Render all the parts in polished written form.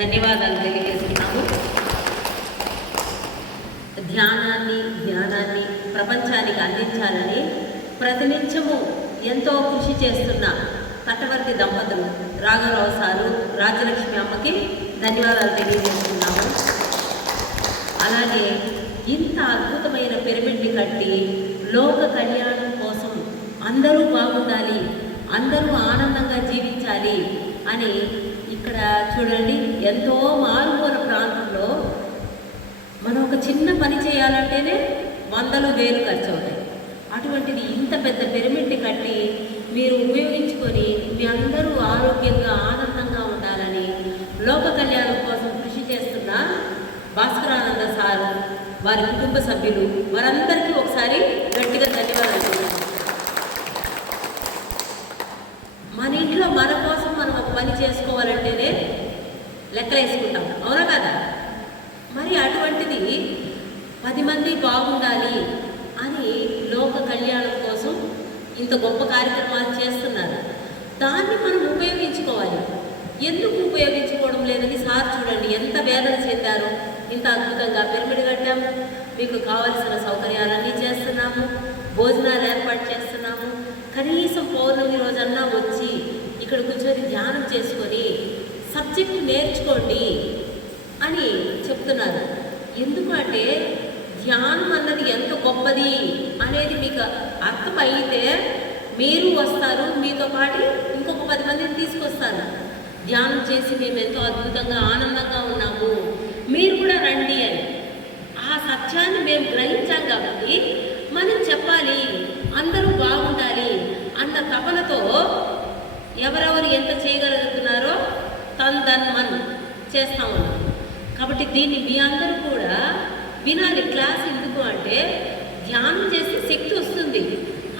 ధన్యవాదాలు తెలియజేస్తున్నాము. జ్ఞానాన్ని ప్రపంచానికి అందించాలని ప్రతినిత్యము ఎంతో కృషి చేస్తున్న తటవర్తి దంపతులు రాఘవరావు సారు, రాజ్యలక్ష్మి అమ్మకి ధన్యవాదాలు తెలియజేస్తున్నాము. అలాగే ఇంత అద్భుతమైన పిరమిడ్ని కట్టి లోక కళ్యాణం కోసం అందరూ బాగుండాలి, అందరూ ఆనందంగా జీవించాలి అని ఇక్కడ చూడండి, ఎంతో మారుమూల ప్రాంతంలో మనం ఒక చిన్న పని చేయాలంటేనే 100,000 ఖర్చు అవుతాయి. అటువంటిది ఇంత పెద్ద పిరమిడ్ని కట్టి మీరు ఉపయోగించుకొని మీ అందరూ ఆరోగ్యంగా ఆనందంగా ఉండాలని లోక కళ్యాణం కోసం కృషి చేస్తున్న భాస్కరానంద సారు, వారి కుటుంబ సభ్యులు, వారందరికీ ఒకసారి గట్టిగా ధన్యవాదాలు. మన ఇంట్లో మన కోసం మనం ఒక పని చేసుకోవాలంటేనే లెక్కలేసుకుంటాం, అవునా కదా? మరి అటువంటిది 10 మంది బాగుండాలి అని లోక కళ్యాణం కోసం ఇంత గొప్ప కార్యక్రమాలు చేస్తున్నారు. దాన్ని మనం ఉపయోగించుకోవాలి. ఎందుకు ఉపయోగించుకోవడం లేదని సార్ చూడండి ఎంత వేదన చెందారు. ఇంత అద్భుతంగా పిరమిడ్ కట్టాము, మీకు కావలసిన సౌకర్యాలన్నీ చేస్తున్నాము, భోజనాలు ఏర్పాటు చేస్తున్నాము. కనీసం పౌర్ణమి రోజన్నా వచ్చి ఇక్కడ కూర్చొని ధ్యానం చేసుకొని సబ్జెక్ట్ నేర్చుకోండి అని చెప్తున్నారు. ఎందుకంటే ధ్యానం అన్నది ఎంత గొప్పది అనేది మీకు అర్థమైతే మీరు వస్తారు, మీతో పాటు ఇంకొక 10 మందిని తీసుకొస్తారు. ధ్యానం చేసి మేము ఎంతో అద్భుతంగా ఆనందంగా ఉన్నాము, మీరు కూడా రండి అని. ఆ సత్యాన్ని మేము గ్రహించాం కాబట్టి మనం చెప్పాలి, అందరూ బాగుండాలి అన్న తపనతో ఎవరెవరు ఎంత చేయగలుగుతున్నారో తన్ చేస్తా ఉన్నాం. కాబట్టి దీన్ని మీ అందరూ కూడా వినాలి. క్లాస్ ఎందుకు అంటే ధ్యానం చేస్తే శక్తి వస్తుంది.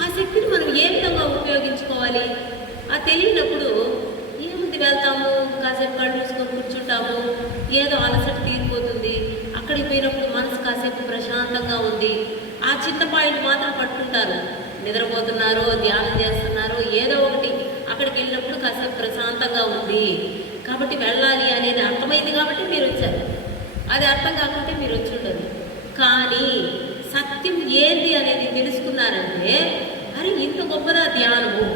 ఆ శక్తిని మనం ఏ విధంగా ఉపయోగించుకోవాలి ఆ తెలియనప్పుడు ఏముంది, వెళ్తాము, కాసేపు కళ్ళు మూసుకొని కూర్చుంటాము, ఏదో అలసట తీరిపోతుంది. అక్కడికి పోయినప్పుడు మనసు కాసేపు ప్రశాంతంగా ఉంది. ఆ చిన్న పాయింట్ మాత్రం పట్టుకుంటారు, నిద్రపోతున్నారో ధ్యానం చేస్తున్నారో ఏదో ఒకటి. అక్కడికి వెళ్ళినప్పుడు కాసేపు ప్రశాంతంగా ఉంది కాబట్టి వెళ్ళాలి అనేది అర్థమైంది కాబట్టి మీరు వచ్చారు. అది అర్థం కాకుంటే మీరు వచ్చి ఉండదు. కానీ సత్యం ఏంది అనేది తెలుసుకున్నారంటే అరే ఇంత గొప్పదా ధ్యానము,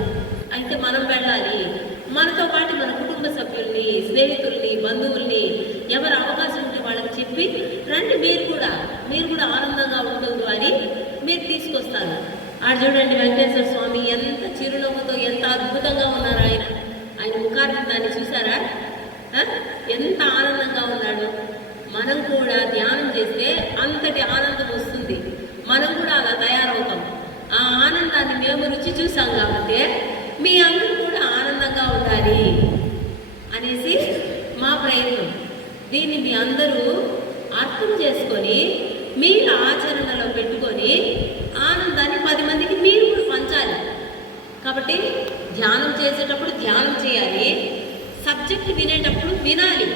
అయితే మనం వెళ్ళాలి. మనతో పాటు మన కుటుంబ సభ్యుల్ని, స్నేహితుల్ని, బంధువుల్ని ఎవరు అవకాశం ఉంటే వాళ్ళకి చెప్పి రండి, మీరు కూడా ఆనందంగా ఉంటుంది అని మీరు తీసుకొస్తారు. ఆడ చూడండి వెంకటేశ్వర స్వామి ఎంత చిరునవ్వుతో ఎంత అద్భుతంగా ఉన్నారు. ఆయన ముఖాన్ని చూసారా, ఎంత ఆనందంగా ఉన్నాడు. మనం కూడా ధ్యానం చేస్తే అంతటి ఆనందం వస్తుంది, మనం కూడా అలా తయారవుతాం. ఆ ఆనందాన్ని మేము రుచి చూసాం కాబట్టి మీ అందరూ కూడా ఆనందంగా ఉండాలి అనేసి మా ప్రయత్నం. దీన్ని మీ అందరూ అర్థం చేసుకొని మీరు ఆచరణలో పెట్టుకొని ఆనందాన్ని 10 మందికి మీరు కూడా పంచాలి. కాబట్టి ధ్యానం చేసేటప్పుడు ధ్యానం చేయాలి, సబ్జెక్ట్ వినేటప్పుడు వినాలి,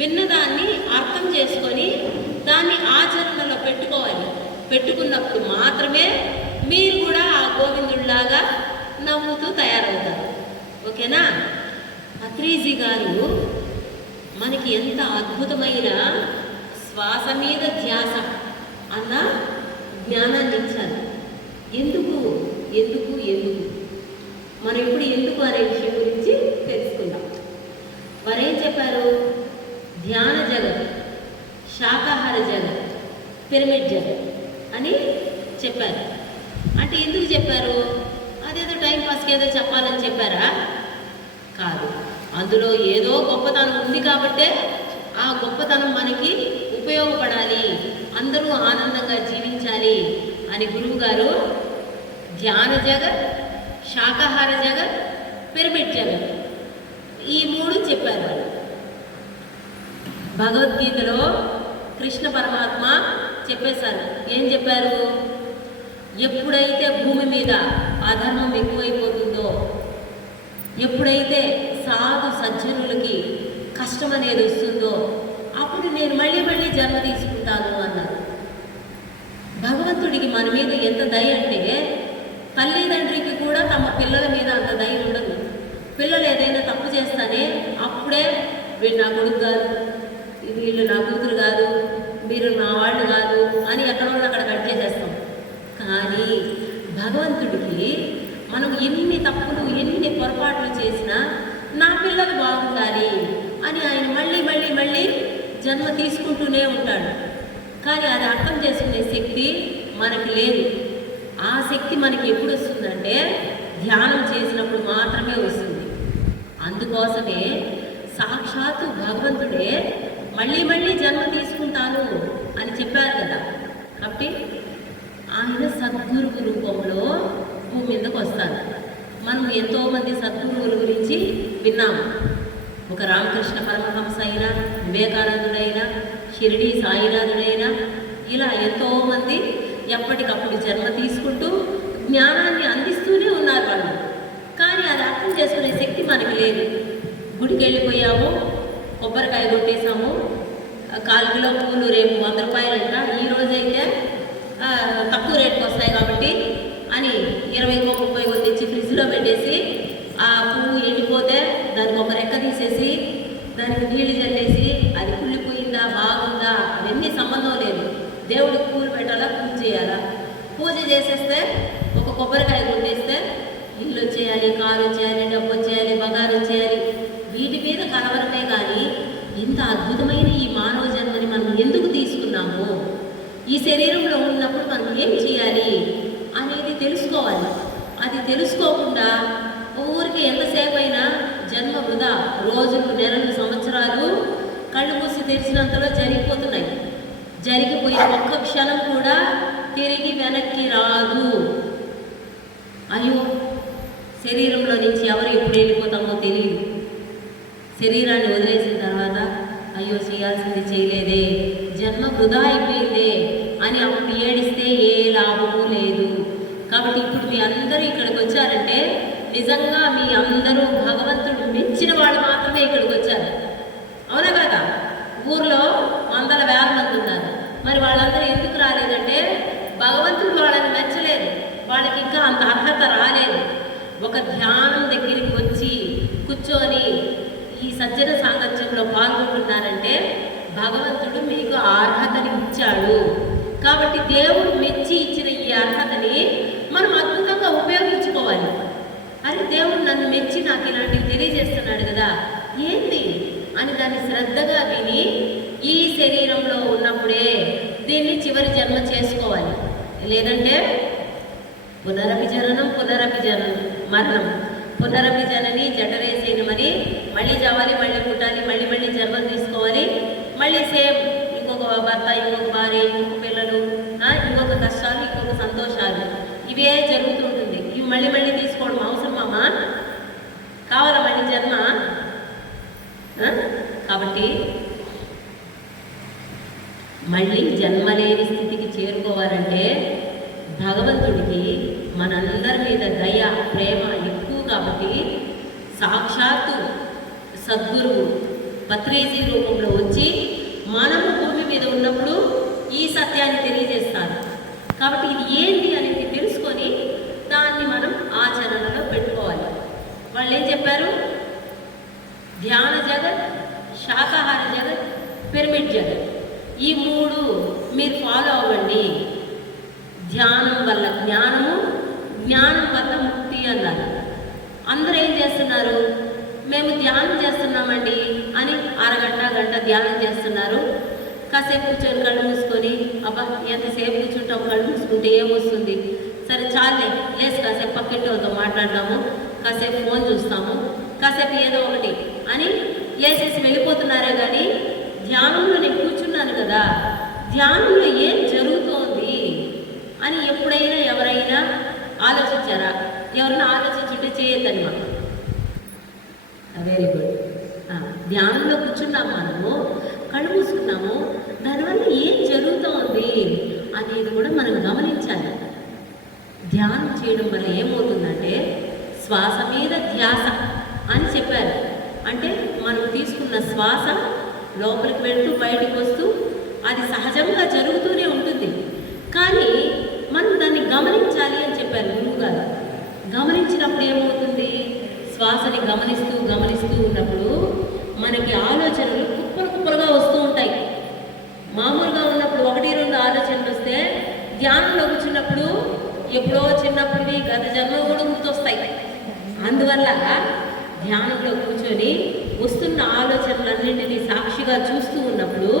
విన్నదాన్ని అర్థం చేసుకొని దాన్ని ఆచరణలో పెట్టుకోవాలి. పెట్టుకున్నప్పుడు మాత్రమే మీరు కూడా ఆ గోవిందుడిలాగా నవ్వుతూ తయారవుతారు. ఓకేనా? పత్రిజీ గారు మనకి ఎంత అద్భుతమైన శ్వాస మీద ధ్యాస అన్న జ్ఞానాన్ని ఇచ్చారు. ఎందుకు మనం ఇప్పుడు ఎందుకు అనే విషయం గురించి తెలుసుకుందాం. వారేం చెప్పారు? ధ్యాన జగత్, శాకాహార జగత్, పిరమిడ్ జగత్ అని చెప్పారు. అంటే ఎందుకు చెప్పారు? అదేదో టైంపాస్కి ఏదో చెప్పాలని చెప్పారా? కాదు, అందులో ఏదో గొప్పతనం ఉంది కాబట్టే ఆ గొప్పతనం మనకి ఉపయోగపడాలి, అందరూ ఆనందంగా జీవించాలి అని గురువు గారు ధ్యాన జగత్, శాకాహార జగత్, పిరమిడ్ జగత్ ఈ 3 చెప్పారు. వాళ్ళు భగవద్గీతలో కృష్ణ పరమాత్మ చెప్పేశారు. ఏం చెప్పారు? ఎప్పుడైతే భూమి మీద అధర్మం ఎక్కువైపోతుందో, ఎప్పుడైతే సాధు సజ్జనులకి కష్టం అనేది వస్తుందో అప్పుడు నేను మళ్ళీ జన్మ తీసుకుంటాను అన్నారు. భగవంతుడికి మన మీద ఎంత దయ అంటే తల్లిదండ్రికి కూడా తమ పిల్లల మీద అంత దయ ఉండదు. పిల్లలు ఏదైనా తప్పు చేస్తానే అప్పుడే వీళ్ళు నా కొడుకు కాదు, వీళ్ళు నా కూతురు కాదు, మీరు నా వాళ్ళు కాదు అని ఎక్కడ వాళ్ళు అక్కడ కట్ చేసేస్తాం. కానీ భగవంతుడికి మనం ఎన్ని తప్పులు ఎన్ని పొరపాట్లు చేసినా నా పిల్లలు బాగుండాలి అని ఆయన మళ్ళీ మళ్ళీ మళ్ళీ జన్మ తీసుకుంటూనే ఉంటాడు. కానీ అది అర్థం చేసుకునే శక్తి మనకి లేదు. ఆ శక్తి మనకి ఎప్పుడు వస్తుందంటే ధ్యానం చేసినప్పుడు మాత్రమే వస్తుంది. అందుకోసమే సాక్షాత్తు భగవంతుడే మళ్ళీ మళ్ళీ జన్మ తీసుకుంటాను అని చెప్పారు కదా. కాబట్టి ఆయన సద్గురువు రూపంలో భూమి మీదకి వస్తారు. మనం ఎంతోమంది సద్గురువుల గురించి విన్నాము. ఒక రామకృష్ణ పరమహంస అయినా, వివేకానందుడైనా, షిరిడి సాయినాథుడైనా, ఇలా ఎంతోమంది ఎప్పటికప్పుడు జన్మ తీసుకుంటూ జ్ఞానాన్ని అందిస్తూనే ఉన్నారు వాళ్ళు. కానీ అది అర్థం చేసుకునే శక్తి మనకి లేదు. గుడికి వెళ్ళిపోయాము, కొబ్బరికాయ కొట్టేసాము, 4 కిలో పూలు రేపు 100 రూపాయలంట, ఈ రోజైతే తక్కువ రేటుకి వస్తాయి కాబట్టి అని 20కో 30కో తెచ్చి ఫ్రిడ్జ్లో పెట్టేసి ఆ పువ్వు ఎండిపోతే దానికి ఒక రెక్క తీసేసి దానికి నీళ్లు చల్లేసి అది కుళ్ళిపోయిందా బాగుందా అవన్నీ సంబంధం లేదు. దేవుడికి పూలు పెట్టాలా, పూజ చేయాలా, పూజ చేసేస్తే ఒక కొబ్బరికాయ కొట్టేస్తే ఇల్లు వచ్చేయాలి, కారు వచ్చేయాలి, డబ్బు వచ్చేయాలి, బంగారు వచ్చేయాలి, వీటి మీద కలవరమే. కానీ ఇంత అద్భుతమైన ఈ మానవ జన్మని మనం ఎందుకు తీసుకున్నాము, ఈ శరీరంలో ఉన్నప్పుడు మనం ఏం చేయాలి అనేది తెలుసుకోవాలి. అది తెలుసుకోకుండా ఊరికి ఎంతసేపు అయినా జన్మ వృధా, రోజులు, నెలలు, సంవత్సరాలు కళ్ళు మూసి తెరిచినంతలో జరిగిపోతున్నాయి. జరిగిపోయిన ఒక్క క్షణం కూడా తిరిగి వెనక్కి రాదు. అయ్యో, శరీరంలో నుంచి ఎవరు ఎప్పుడు వెళ్ళిపోతామో తెలియదు. శరీరాన్ని వదిలేసిన తర్వాత అయ్యో చేయాల్సింది చేయలేదే, జన్మ వృధా అయిపోయిందే అని అప్పుడు ఏడిస్తే ఏ లాభము లేదు. కాబట్టి ఇప్పుడు మీ అందరూ ఇక్కడికి వచ్చారంటే నిజంగా మీ అందరూ భగవంతుడు మెచ్చిన వాళ్ళు మాత్రమే ఇక్కడికి వచ్చారు. అవునా కదా? ఊర్లో 100,000 మంది ఉన్నారు. మరి వాళ్ళందరూ ఎందుకు రాలేదంటే భగవంతుడు వాళ్ళని మెచ్చలేదు, వాళ్ళకి ఇంకా అంత అర్హత రాలేదు. ఒక ధ్యానం దగ్గరికి వచ్చి కూర్చొని ఈ సజ్జన సాంగత్యంలో పాల్గొంటున్నారంటే భగవంతుడు మీకు ఆ అర్హతని ఇచ్చాడు. కాబట్టి దేవుడు మెచ్చి ఇచ్చిన ఈ అర్హతని మనం అద్భుతంగా ఉపయోగించుకోవాలి. అని దేవుడు నన్ను మెచ్చి నాకు ఇలాంటివి తెలియజేస్తున్నాడు కదా, ఏంటి అని దాన్ని శ్రద్ధగా విని ఈ శరీరంలో ఉన్నప్పుడే దీన్ని చివరి జన్మ చేసుకోవాలి. లేదంటే పునరపి జననం పునరపి మరణం, పునరపి జనని జఠరేసేనమని మళ్ళీ చవాలి, మళ్ళీ పుట్టాలి, మళ్ళీ మళ్ళీ జన్మం తీసుకోవాలి, మళ్ళీ సేమ్ ఇంకొక భర్త, ఇంకొక భార్య, ఇంకొక పిల్లలు, ఇంకొక కష్టాలు, ఇంకొక సంతోషాలు, ఇవే జరుగుతుంటుంది. ఇవి మళ్ళీ మళ్ళీ తీసుకోవడం అవసరమా? కావాలా మళ్ళీ జన్మ? కాబట్టి మళ్ళీ జన్మలేని స్థితికి చేరుకోవాలంటే భగవంతుడికి మనందరి మీద దయ, ప్రేమ ఎక్కువ. కాబట్టి సాక్షాత్తు సద్గురువు పత్రిజీ రూపంలో వచ్చి మనము భూమి మీద ఉన్నప్పుడు ఈ సత్యాన్ని తెలియజేస్తారు. కాబట్టి ఇది ఏంటి అనేది తెలుసుకొని దాన్ని మనం ఆచరణలో పెట్టుకోవాలి. వాళ్ళు ఏం చెప్పారు? ధ్యాన జగత్, శాకాహార జగత్, పిరమిడ్ జగత్, ఈ 3 మీరు ఫాలో అవ్వండి. ధ్యానం వల్ల జ్ఞానము, జ్ఞానం వల్ల ముక్తి అన్నారు. అందరూ ఏం చేస్తున్నారు? మేము ధ్యానం చేస్తున్నామండి అని అరగంట గంట ధ్యానం చేస్తున్నారు. కాసేపు కూర్చొని కళ్ళు మూసుకొని, అబ్బా ఎంతసేపు కూర్చుంటాం, కళ్ళు మూసుకుంటే ఏమొస్తుంది, సరే చాలే లేసి కాసేపు పక్కింటి వాళ్ళతో మాట్లాడదాము, కాసేపు ఫోన్ చూస్తాము, కాసేపు ఏదో ఒకటి అని లేసేసి వెళ్ళిపోతున్నారే. కానీ ధ్యానంలో నేను కూర్చున్నాను కదా, ధ్యానంలో ఏం జరుగుతోంది అని ఎప్పుడైనా ఎవరైనా ఆలోచించారా? ఎవరైనా ఆలోచించుంటే చేయొద్దని మాకు. Very good. ధ్యానంలో కూర్చున్నాము, మనము కళ్ళు మూసుకున్నాము, దానివల్ల ఏం జరుగుతోంది అనేది కూడా మనం గమనించాలి. ధ్యానం చేయడం వల్ల ఏమవుతుందంటే శ్వాస మీద ధ్యాస అని చెప్పారు. అంటే మనం తీసుకున్న శ్వాస లోపలికి వెళ్తూ బయటకు వస్తూ అది సహజంగా జరుగుతూనే ఉంటుంది. కానీ మనం దాన్ని గమనించాలి అని చెప్పారు గురువు గారు. గమనించినప్పుడు ఏమవుతుంది? శ్వాసని గమనిస్తూ గమనిస్తూ ఉన్నప్పుడు మనకి ఆలోచన గత జన్మ కూడా గుర్తొస్తాయి. అందువల్ల ధ్యానంలో కూర్చొని వస్తున్న ఆలోచనలన్నింటినీ సాక్షిగా చూస్తూ ఉన్నప్పుడు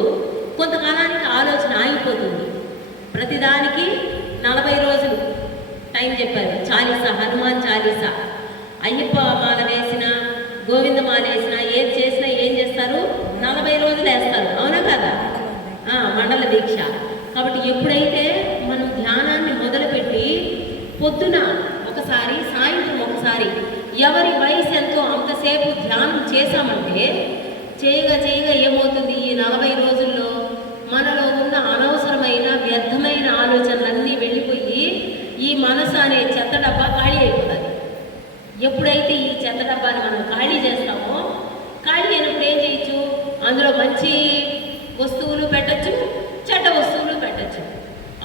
కొంతకాలానికి ఆలోచన ఆగిపోతుంది. ప్రతిదానికి 40 రోజులు టైం చెప్పారు. చాలీసా, హనుమాన్ చాలీసా, అయ్యప్ప మాల వేసిన, గోవింద మాల వేసిన, ఏది చేసినా ఏం చేస్తారు? 40 రోజులు వేస్తారు. అవునా కదా? మండల దీక్ష. కాబట్టి ఎప్పుడైతే మనం ధ్యానాన్ని మొదలుపెట్టి పొద్దున ఒకసారి, సాయంత్రం ఒకసారి, ఎవరి వయసు ఎంతో అంతసేపు ధ్యానం చేశామంటే చేయగా ఏమవుతుంది? ఈ 40 రోజుల్లో మనలో ఉన్న అనవసరమైన వ్యర్థమైన ఆలోచనలన్నీ వెళ్ళిపోయి ఈ మనసు అనే చెత్త డబ్బా ఖాళీ అయిపోతుంది. ఎప్పుడైతే ఈ చెత్త డబ్బాని మనం ఖాళీ చేస్తామో, ఖాళీ అయినప్పుడు ఏం చేయొచ్చు? అందులో మంచి వస్తువులు పెట్టచ్చు, చెడ్డ వస్తువులు పెట్టచ్చు.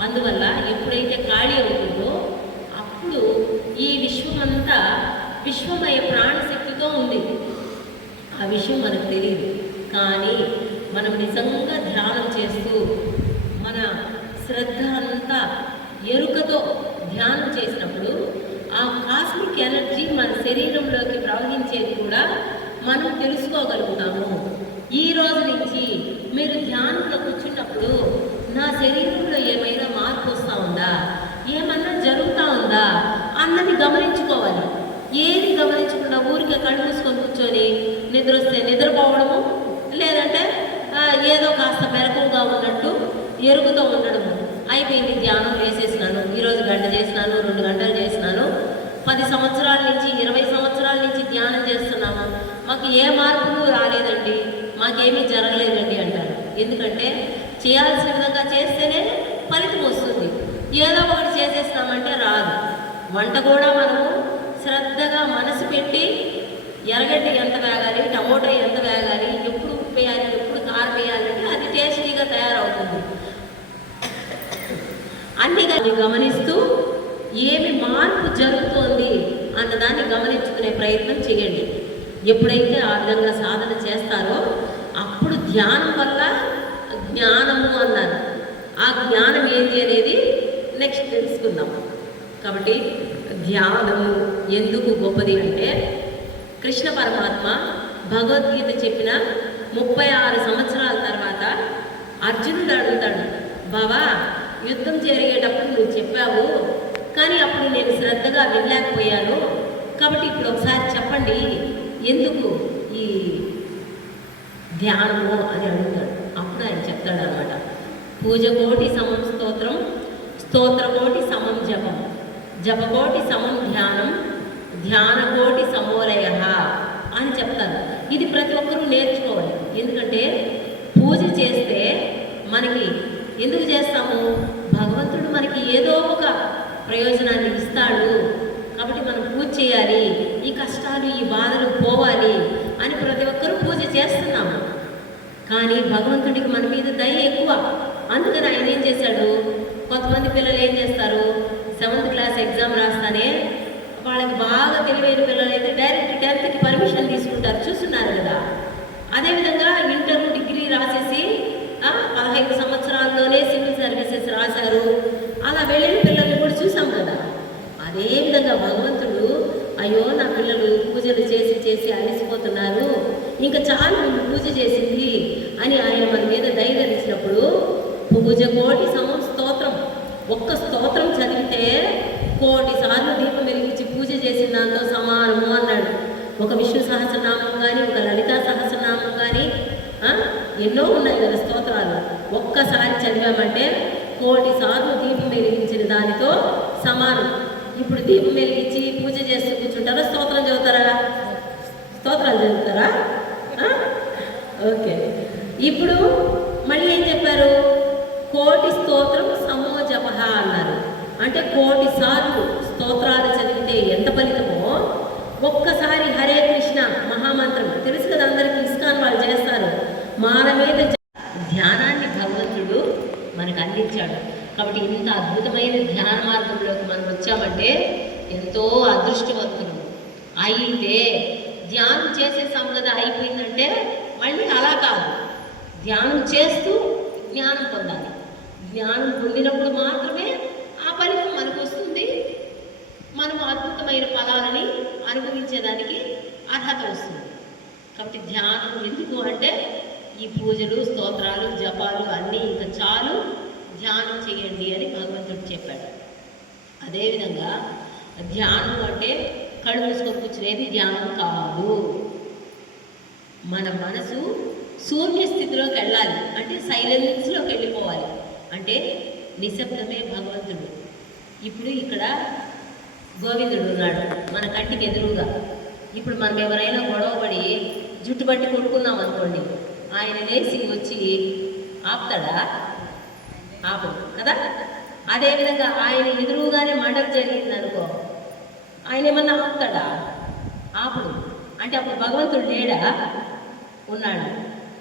అందువల్ల ఎప్పుడైతే ఖాళీ అవుతుందో అప్పుడు ఈ విశ్వమంతా విశ్వమయ ప్రాణశక్తితో ఉంది. ఆ విషయం మనకు తెలియదు. కానీ మనం నిజంగా ధ్యానం చేస్తూ మన శ్రద్ధ అంతా ఎరుకతో ధ్యానం చేసినప్పుడు ఆ కాస్మిక్ ఎనర్జీ మన శరీరంలోకి ప్రవహించేది కూడా మనం తెలుసుకోగలుగుతాము. ఈ రోజు నుంచి మీరు ధ్యానంలో కూర్చున్నప్పుడు నా శరీరంలో ఏమైనా మార్పు వస్తూ ఉందా, ఏమన్నా జరుగుతూ ఉందా అన్నది గమనించుకోవాలి. ఏది గమనించకుండా ఊరికే కళ్ళు మూసుకొని కూర్చొని నిద్ర వస్తే నిద్రపోవడము, లేదంటే ఏదో కాస్త మెలకుగా ఉన్నట్టు ఎరుగుతూ ఉండడము. అయిపోయింది, ధ్యానం వేసేసినాను, ఈరోజు గంట చేసినాను, 2 గంటలు చేసినాను, 10 సంవత్సరాల నుంచి 20 సంవత్సరాల నుంచి ధ్యానం చేస్తున్నాము, మాకు ఏ మార్పు రాలేదండి, మాకేమీ జరగలేదండి అంటారు. ఎందుకంటే చేయాల్సిన విధంగా చేస్తేనే ఫలితం వస్తుంది. ఏదో ఒకటి చేసేసినామంటే రాదు. వంట కూడా మనము శ్రద్ధగా మనసు పెట్టి ఎర్రగడ్డ ఎంత వేగాలి, టమోటా ఎంత వేగాలి, ఎప్పుడు ఉప్పు వేయాలి, ఎప్పుడు కారం వేయాలంటే అది టేస్టీగా తయారవుతుంది. అన్ని గమనిస్తూ ఏమి మార్పు జరుగుతోంది అన్నదాన్ని గమనించుకునే ప్రయత్నం చేయండి. ఎప్పుడైతే ఆ విధంగా సాధన చేస్తారో అప్పుడు ధ్యానం వల్ల జ్ఞానము అన్నారు. ఆ జ్ఞానం ఏంటి అనేది నెక్స్ట్ తెలుసుకుందాం. కాబట్టి ధ్యానము ఎందుకు గొప్పది అంటే, కృష్ణ పరమాత్మ భగవద్గీత చెప్పిన 36 సంవత్సరాల తర్వాత అర్జునుడు అడుగుతాడు, బావా యుద్ధం జరిగేటప్పుడు నువ్వు చెప్పావు, కానీ అప్పుడు నేను శ్రద్ధగా వినలేకపోయాను, కాబట్టి ఇప్పుడు ఒకసారి చెప్పండి ఎందుకు ఈ ధ్యానము అని అడుగుతాడు. అప్పుడు ఆయన చెప్తాడు అనమాట, పూజకోటి సమం స్తోత్రం, స్తోత్రకోటి సమం జపం, జపకోటి సమం ధ్యానం, ధ్యానకోటి సమోలయ అని చెప్తారు. ఇది ప్రతి ఒక్కరూ నేర్చుకోవాలి. ఎందుకంటే పూజ చేస్తే మనకి ఎందుకు చేస్తాము? భగవంతుడు మనకి ఏదో ఒక ప్రయోజనాన్ని ఇస్తాడు, కాబట్టి మనం పూజ చేయాలి, ఈ కష్టాలు ఈ బాధలు పోవాలి అని ప్రతి ఒక్కరూ పూజ చేస్తున్నాము. కానీ భగవంతుడికి మన మీద దయ ఎక్కువ. అందుకని ఆయన ఏం చేశాడు, కొంతమంది పిల్లలు ఏం చేస్తారు, 7th క్లాస్ ఎగ్జామ్ రాస్తానే వాళ్ళకి బాగా తెలివైన పిల్లలు అయితే డైరెక్ట్ 10th పర్మిషన్ తీసుకుంటారు, చూస్తున్నారు కదా. అదేవిధంగా ఇంటర్ డిగ్రీ రాసేసి 15 సంవత్సరాల్లోనే సివిల్ సర్వీసెస్ రాశారు, అలా వెళ్ళిన పిల్లల్ని కూడా చూసాం కదా. అదేవిధంగా భగవంతుడు అయ్యో నా పిల్లలు పూజలు చేసి చేసి అలసిపోతున్నారు, ఇంకా చాలు పూజ చేసింది అని ఆయన మన మీద ధైర్యం ఇచ్చినప్పుడు పూజ కోటి సమం స్తోత్రం, ఒక్క స్తోత్రం చదివితే 1,000,000 సార్లు దీపం వెలిగించి పూజ చేసిన దాంతో సమానము అన్నాడు. ఒక విష్ణు సహస్రనామం కానీ, ఒక లలితా సహస్రనామం కానీ, ఎన్నో ఉన్నాయి కదా స్తోత్రాలు, ఒక్కసారి చదివామంటే 1,000,000 సార్లు దీపం వెలిగించిన దానితో సమానం. ఇప్పుడు దీపం వెలిగించి పూజ చేస్తూ కూర్చుంటారా, స్తోత్రం చదువుతారా? స్తోత్రాలు చదువుతారా? ఓకే. ఇప్పుడు మళ్ళీ ఏం చెప్పారు, 1,000,000 స్తోత్రం సమో జపః అన్నారు. అంటే 1,000,000 సార్లు స్తోత్రాలు చదివితే ఎంత ఫలితమో, ఒక్కసారి హరే కృష్ణ మహామంత్రం తెలుసు కదా అందరికీ, ఇస్కాన్ వాళ్ళు చేస్తారు, మాల మీద ధ్యానాన్ని భగవంతుడు మనకు అందించాడు. కాబట్టి ఇంత అద్భుతమైన ధ్యాన మార్గంలోకి మనం వచ్చామంటే ఎంతో అదృష్టవంతులు. అయితే ధ్యానం చేసేసాం కదా అయిపోయిందంటే మళ్ళీ అలా కాదు, ధ్యానం చేస్తూ జ్ఞానం పొందాలి. జ్ఞానం పొందినప్పుడు మాత్రమే ఆ ఫలితం మనకు వస్తుంది, మనం అద్భుతమైన ఫలాలని అనుభవించేదానికి అర్హత వస్తుంది. కాబట్టి ధ్యానం ఎందుకు అంటే ఈ పూజలు, స్తోత్రాలు, జపాలు అన్నీ ఇంకా చాలు, ధ్యానం చేయండి అని భగవంతుడు చెప్పాడు. అదేవిధంగా ధ్యానం అంటే కళ్ళు మూసుకొని కూర్చునేది ధ్యానం కాదు. మన మనసు శూన్య స్థితిలోకి వెళ్ళాలి, అంటే సైలెన్స్లోకి వెళ్ళిపోవాలి, అంటే నిశ్శబ్దమే భగవంతుడు. ఇప్పుడు ఇక్కడ గోవిందుడు ఉన్నాడు మన కంటికి ఎదురుగా. ఇప్పుడు మనం ఎవరైనా గొడవపడి జుట్టు పట్టి కొట్టుకున్నాం అనుకోండి, ఆయన లేచి వచ్చి ఆపుతాడా? ఆపడు కదా. అదేవిధంగా ఆయన ఎదురుగానే మర్డర్ జరిగింది అనుకో, ఆయన ఏమన్నా ఆపుతాడా? ఆపడు. అంటే అప్పుడు భగవంతుడు లేడా? ఉన్నాడు.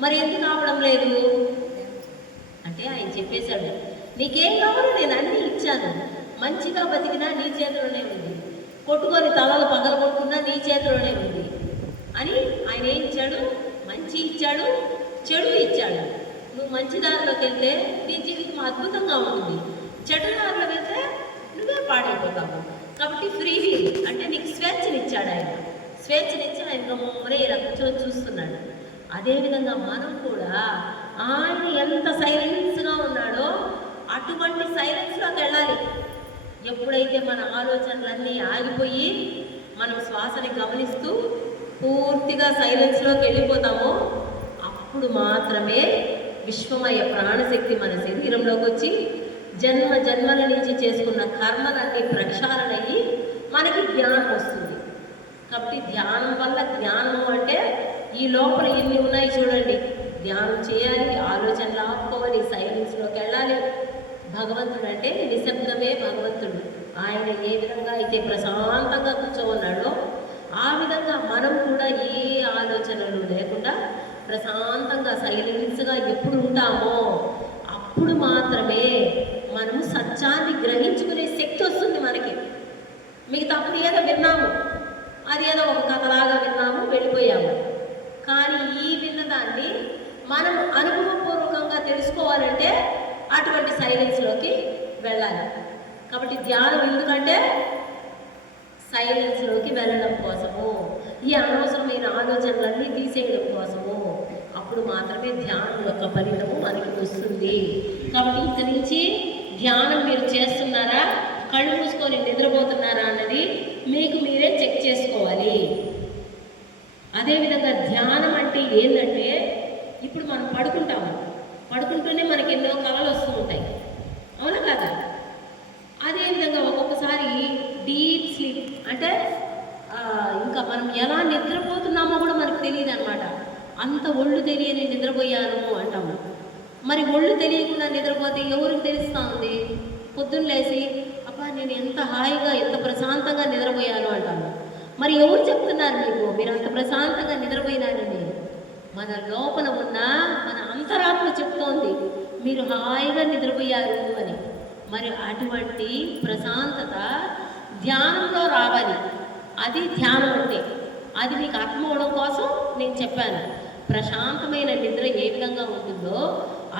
మరి ఎందుకు ఆపడం లేదు అంటే ఆయన చెప్పేశాడు, నీకేం కావాలో నేను అన్నీ ఇచ్చాను, మంచిగా బతికినా నీ చేతిలోనే ఉంది, కొట్టుకొని తలలు పగలు కొట్టుకున్నా నీ చేతిలోనే ఉంది అని ఆయన ఏం ఇచ్చాడు? మంచి ఇచ్చాడు, చెడు ఇచ్చాడు. నువ్వు మంచి దారిలోకి వెళ్తే నీ జీవితం అద్భుతంగా ఉంటుంది, చెడు దారిలో వెళ్తే నువ్వే పాడైపోతావు. కాబట్టి ఫ్రీ వీల్ అంటే నీకు స్వేచ్ఛనిచ్చాడు ఆయన. స్వేచ్ఛనిచ్చి ఆయన గమ్మునే ఇలా కూర్చొని చూస్తున్నాడు. అదేవిధంగా మనం కూడా ఆయన ఎంత సైలెన్స్గా ఉన్నాడో అటువంటి సైలెన్స్లోకి వెళ్ళాలి. ఎప్పుడైతే మన ఆలోచనలన్నీ ఆగిపోయి మనం శ్వాసని గమనిస్తూ పూర్తిగా సైలెన్స్లోకి వెళ్ళిపోతామో అప్పుడు మాత్రమే విశ్వమయ ప్రాణశక్తి మన శరీరంలోకి వచ్చి జన్మ జన్మల నుంచి చేసుకున్న కర్మలన్నీ ప్రక్షాళనయ్యి మనకి జ్ఞానం వస్తుంది. కాబట్టి ధ్యానం వల్ల, జ్ఞానం అంటే ఈ లోపల ఎన్ని ఉన్నాయి చూడండి, ధ్యానం చేయాలి, ఆలోచనలు ఆపుకోవాలి, సైలెన్స్లోకి వెళ్ళాలి. భగవంతుడు అంటే నిశ్శబ్దమే భగవంతుడు. ఆయన ఏ విధంగా అయితే ప్రశాంతంగా కూర్చోన్నాడో ఆ విధంగా మనం కూడా ఏ ఆలోచనలు లేకుండా ప్రశాంతంగా సైలెన్స్గా ఎప్పుడు ఉంటామో అప్పుడు మాత్రమే మనము సత్యాన్ని గ్రహించుకునే శక్తి వస్తుంది మనకి. మిగతా అప్పుడు ఏదో విన్నాము, అది ఏదో ఒక కథలాగా విన్నాము, వెళ్ళిపోయాము. కానీ ఈ విన్నదాన్ని మనం అనుభవపూర్వకంగా తెలుసుకోవాలంటే అటువంటి సైలెన్స్లోకి వెళ్ళాలి. కాబట్టి ధ్యానం ఎందుకంటే సైలెన్స్లోకి వెళ్ళడం కోసము, ఈ అనవసరమైన ఆలోచనలన్నీ తీసేయడం కోసము. అప్పుడు మాత్రమే ధ్యానం యొక్క ఫలితము మనకి వస్తుంది. కాబట్టి ఇక్కడి నుంచి ధ్యానం మీరు చేస్తున్నారా, కళ్ళు మూసుకొని నిద్రపోతున్నారా అన్నది మీకు మీరే చెక్ చేసుకోవాలి. అదేవిధంగా ధ్యానం అంటే ఏంటంటే ఇప్పుడు మనం పడుకుంటాము, పడుకుంటూనే మనకి ఎన్నో కళలు వస్తూ ఉంటాయి, అవునా కదా. అదేవిధంగా ఒక్కొక్కసారి డీప్ స్లీప్ అంటే ఇంకా మనం ఎలా నిద్రపోతున్నామో కూడా మనకు తెలియదు అనమాట. అంత ఒళ్ళు తెలియని నిద్రపోయాను అంటాము. మరి ఒళ్ళు తెలియకుండా నిద్రపోతే ఎవరికి తెలుస్తూ ఉంది? పొద్దున్న లేచి అబ్బా నేను ఎంత హాయిగా ఎంత ప్రశాంతంగా నిద్రపోయాను అంటాము. మరి ఎవరు చెప్తున్నారు మీకు మీరు అంత ప్రశాంతంగా నిద్రపోయినారని? మన లోపల ఉన్న మన అంతరాత్మ చెప్తోంది మీరు హాయిగా నిద్రపోయారు అని. మరి అటువంటి ప్రశాంతత ధ్యానంలో రావాలి. అది ధ్యానం అంటే. అది మీకు అర్థమవడం కోసం నేను చెప్పాను. ప్రశాంతమైన నిద్ర ఏ విధంగా ఉంటుందో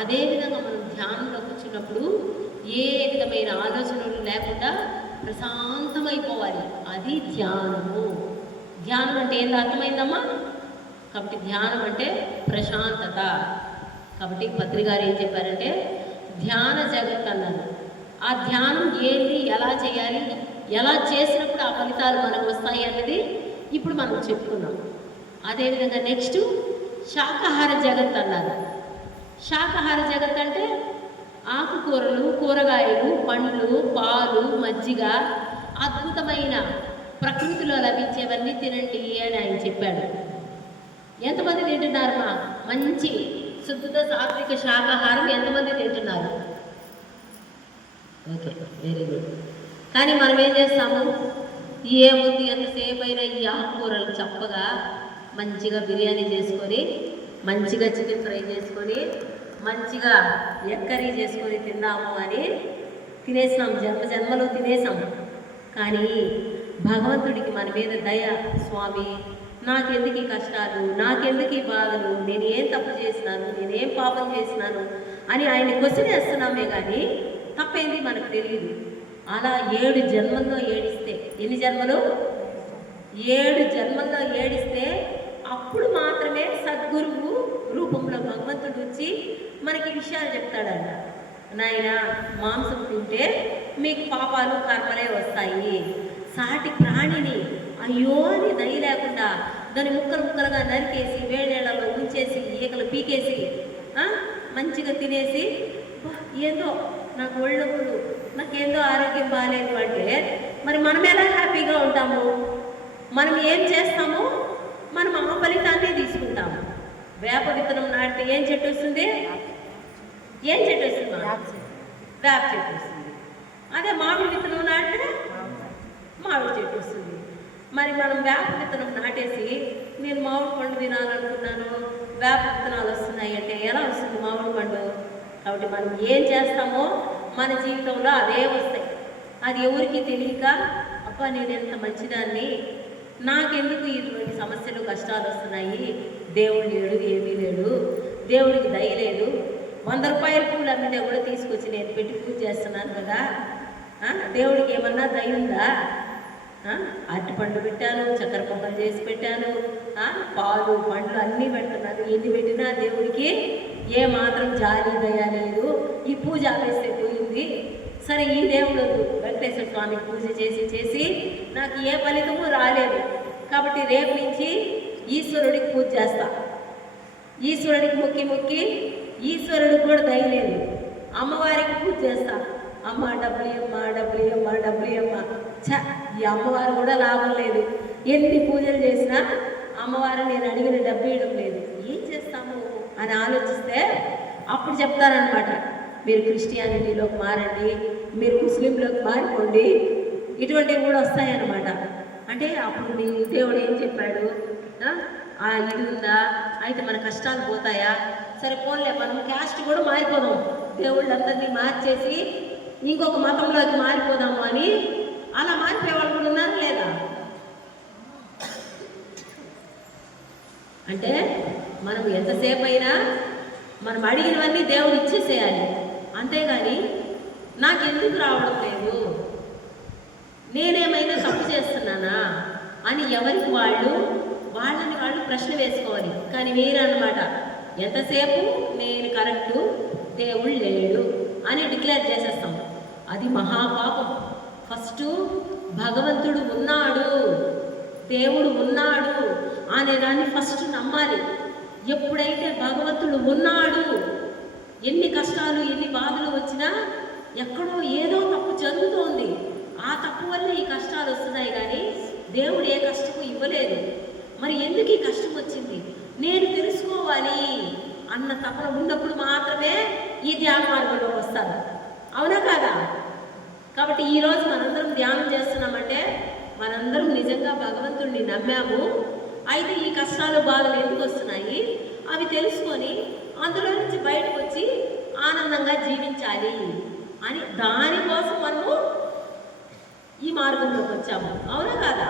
అదేవిధంగా మనం ధ్యానంలో కూర్చున్నప్పుడు ఏ విధమైన ఆలోచనలు లేకుండా ప్రశాంతమైపోవాలి. అది ధ్యానము. ధ్యానం అంటే ఏందో అర్థమైందమ్మా? కాబట్టి ధ్యానం అంటే ప్రశాంతత. కాబట్టి పత్రికారు ఏం చెప్పారంటే ధ్యాన జగత్ అన్నారు. ఆ ధ్యానం ఏంటి, ఎలా చేయాలి, ఎలా చేసినప్పుడు ఆ ఫలితాలు మనకు వస్తాయి అన్నది ఇప్పుడు మనం చెప్పుకున్నాం. అదేవిధంగా నెక్స్ట్ శాకాహార జగత్ అన్నారు. శాకాహార జగత్ అంటే ఆకుకూరలు, కూరగాయలు, పండ్లు, పాలు, మజ్జిగ, అద్భుతమైన ప్రకృతిలో లభించేవన్నీ తినండి అని ఆయన చెప్పాడు. ఎంతమంది తింటున్నారమ్మా? మంచి శుద్ధ సాత్విక శాకాహారం ఎంతమంది తింటున్నారు? Okay, very good. కానీ మనం ఏం చేస్తాము? ఏముంది ఎంతసేపు అయినా ఈ ఆకుకూరలు చప్పగా మంచిగా బిర్యానీ చేసుకొని, మంచిగా చికెన్ ఫ్రై చేసుకొని, మంచిగా ఎగ్ కర్రీ చేసుకొని తిందాము అని తినేసాం, జన్మలో తినేసాము. కానీ భగవంతుడికి మన మీద దయ, స్వామి నాకెందుకు ఈ కష్టాలు, నాకెందుకు ఈ బాధలు, నేనేం తప్పు చేసినాను, నేనేం పాపం చేసినాను అని ఆయన క్వశ్చన్ వేస్తున్నామే. కానీ తప్పేంది మనకు తెలియదు. అలా 7 జన్మల్లో ఏడిస్తే, ఎన్ని జన్మలు? 7 జన్మల్లో ఏడిస్తే అప్పుడు మాత్రమే సద్గురువు రూపంలో భగవంతుడు వచ్చి మనకి విషయాలు చెప్తాడంట. నాయన, మాంసం తింటే మీకు పాపాలు కర్మలే వస్తాయి. సాటి ప్రాణిని అయ్యో అని దయ లేకుండా దాన్ని ముక్కలు ముక్కలుగా నరికేసి వేడేళ్లలో ఉంచేసి ఈకలు పీకేసి మంచిగా తినేసి ఏందో నాకు ఒళ్ళొప్పులు, నాకేందో ఆరోగ్యం బాగాలేదు అంటే మరి మనం ఎలా హ్యాపీగా ఉంటాము? మనం ఏం చేస్తాము? మనం ఆ ఫలితాన్ని తీసుకుంటాము. వేప విత్తనం నాటితే ఏం చెట్టు వస్తుంది? ఏం చెట్టు వస్తుంది? వేప చెట్టు వస్తుంది. అదే మామిడి విత్తనం నాటితే మామిడి చెట్టు వస్తుంది. మరి మనం వేప విత్తనం నాటేసి నేను మామిడి పండు తినాలనుకున్నాను, వేప విత్తనాలు వస్తున్నాయి అంటే ఎలా వస్తుంది మామిడి పండు? కాబట్టి మనం ఏం చేస్తామో మన జీవితంలో అదే వస్తాయి. అది ఎవరికి తెలియక అబ్బా నేను ఎంత మంచిదాన్ని, నాకెందుకు ఇటువంటి సమస్యలు కష్టాలు వస్తున్నాయి, దేవుడు లేడు, ఏమీ లేడు, దేవుడికి దయ లేదు, 100 రూపాయల పూలు అమ్మితే కూడా తీసుకొచ్చి నేను పెట్టి పూజ చేస్తున్నాను కదా, దేవుడికి ఏమన్నా దయ ఉందా? అరటి పండు పెట్టాను, చక్కెర పొంగలు చేసి పెట్టాను, పాలు పండ్లు అన్నీ పెడుతున్నాను, ఎన్ని పెట్టినా దేవుడికి ఏ మాత్రం జాలి దయ లేదు. ఈ పూజ ఆపేస్తే పోయింది. సరే, ఈ దేవుడు వెంకటేశ్వర స్వామికి పూజ చేసి చేసి నాకు ఏ ఫలితము రాలేదు, కాబట్టి రేపు నుంచి ఈశ్వరుడికి పూజ చేస్తా. ఈశ్వరుడికి మొక్కి మొక్కి ఈశ్వరుడికి కూడా దయ లేదు, అమ్మవారికి పూజ చేస్తా. అమ్మ డబ్బులు అమ్మ డబ్బులు అమ్మ డబ్బులు అమ్మ. ఈ అమ్మవారు కూడా లాభం లేదు. ఎన్ని పూజలు చేసినా అమ్మవారు నేను అడిగిన డబ్బు ఇవ్వడం లేదు. ఏం చేస్తాము అని ఆలోచిస్తే అప్పుడు చెప్తారనమాట, మీరు క్రిస్టియానిటీలోకి మారండి, మీరు ముస్లింలోకి మారిపోండి, ఇటువంటివి కూడా వస్తాయన్నమాట. అంటే అప్పుడు నీ దేవుడు ఏం చెప్పాడు? ఇది ఉందా, అయితే మన కష్టాలు పోతాయా? సరే పోన్లే, మనం క్యాస్ట్ కూడా మారిపోదాం, దేవుళ్ళందరినీ మార్చేసి ఇంకొక మతంలోకి మారిపోదాము అని అలా మారిపోయే వాళ్ళు కూడా ఉన్నారు లేదా? అంటే మనం ఎంతసేపు అయినా మనం అడిగినవన్నీ దేవుడు ఇచ్చేసేయాలి. అంతేగాని నాకెందుకు రావడం లేదు, నేనేమైనా తప్పు చేస్తున్నానా అని ఎవరికి వాళ్ళని వాళ్ళు ప్రశ్న వేసుకోవాలి. కానీ మీరన్నమాట ఎంతసేపు నేను కరెక్టు, దేవుడు లేడు అని డిక్లేర్ చేసేస్తాం. అది మహాపాపం. ఫస్ట్ భగవంతుడు ఉన్నాడు, దేవుడు ఉన్నాడు అనే దాన్ని ఫస్ట్ నమ్మాలి. ఎప్పుడైతే భగవంతుడు ఉన్నాడు, ఎన్ని కష్టాలు ఎన్ని బాధలు వచ్చినా ఎక్కడో ఏదో తప్పు జరుగుతోంది, ఆ తప్పు వల్ల ఈ కష్టాలు వస్తున్నాయి, కానీ దేవుడు ఏ కష్టము ఇవ్వలేదు. మరి ఎందుకు ఈ కష్టం వచ్చింది నేను తెలుసుకోవాలి అన్న తపన ఉన్నప్పుడు మాత్రమే ఈ ధ్యాన మార్గంలో వస్తారు. అవునా కాదా? కాబట్టి ఈరోజు మనందరం ధ్యానం చేస్తున్నామంటే మనందరం నిజంగా భగవంతుడిని నమ్మాము. అయితే ఈ కష్టాలు బాధలు ఎందుకు వస్తున్నాయి అవి తెలుసుకొని అందులో నుంచి బయటకు వచ్చి ఆనందంగా జీవించాలి అని దానికోసం మనము ఈ మార్గంలోకి వచ్చాము. అవునా కాదా?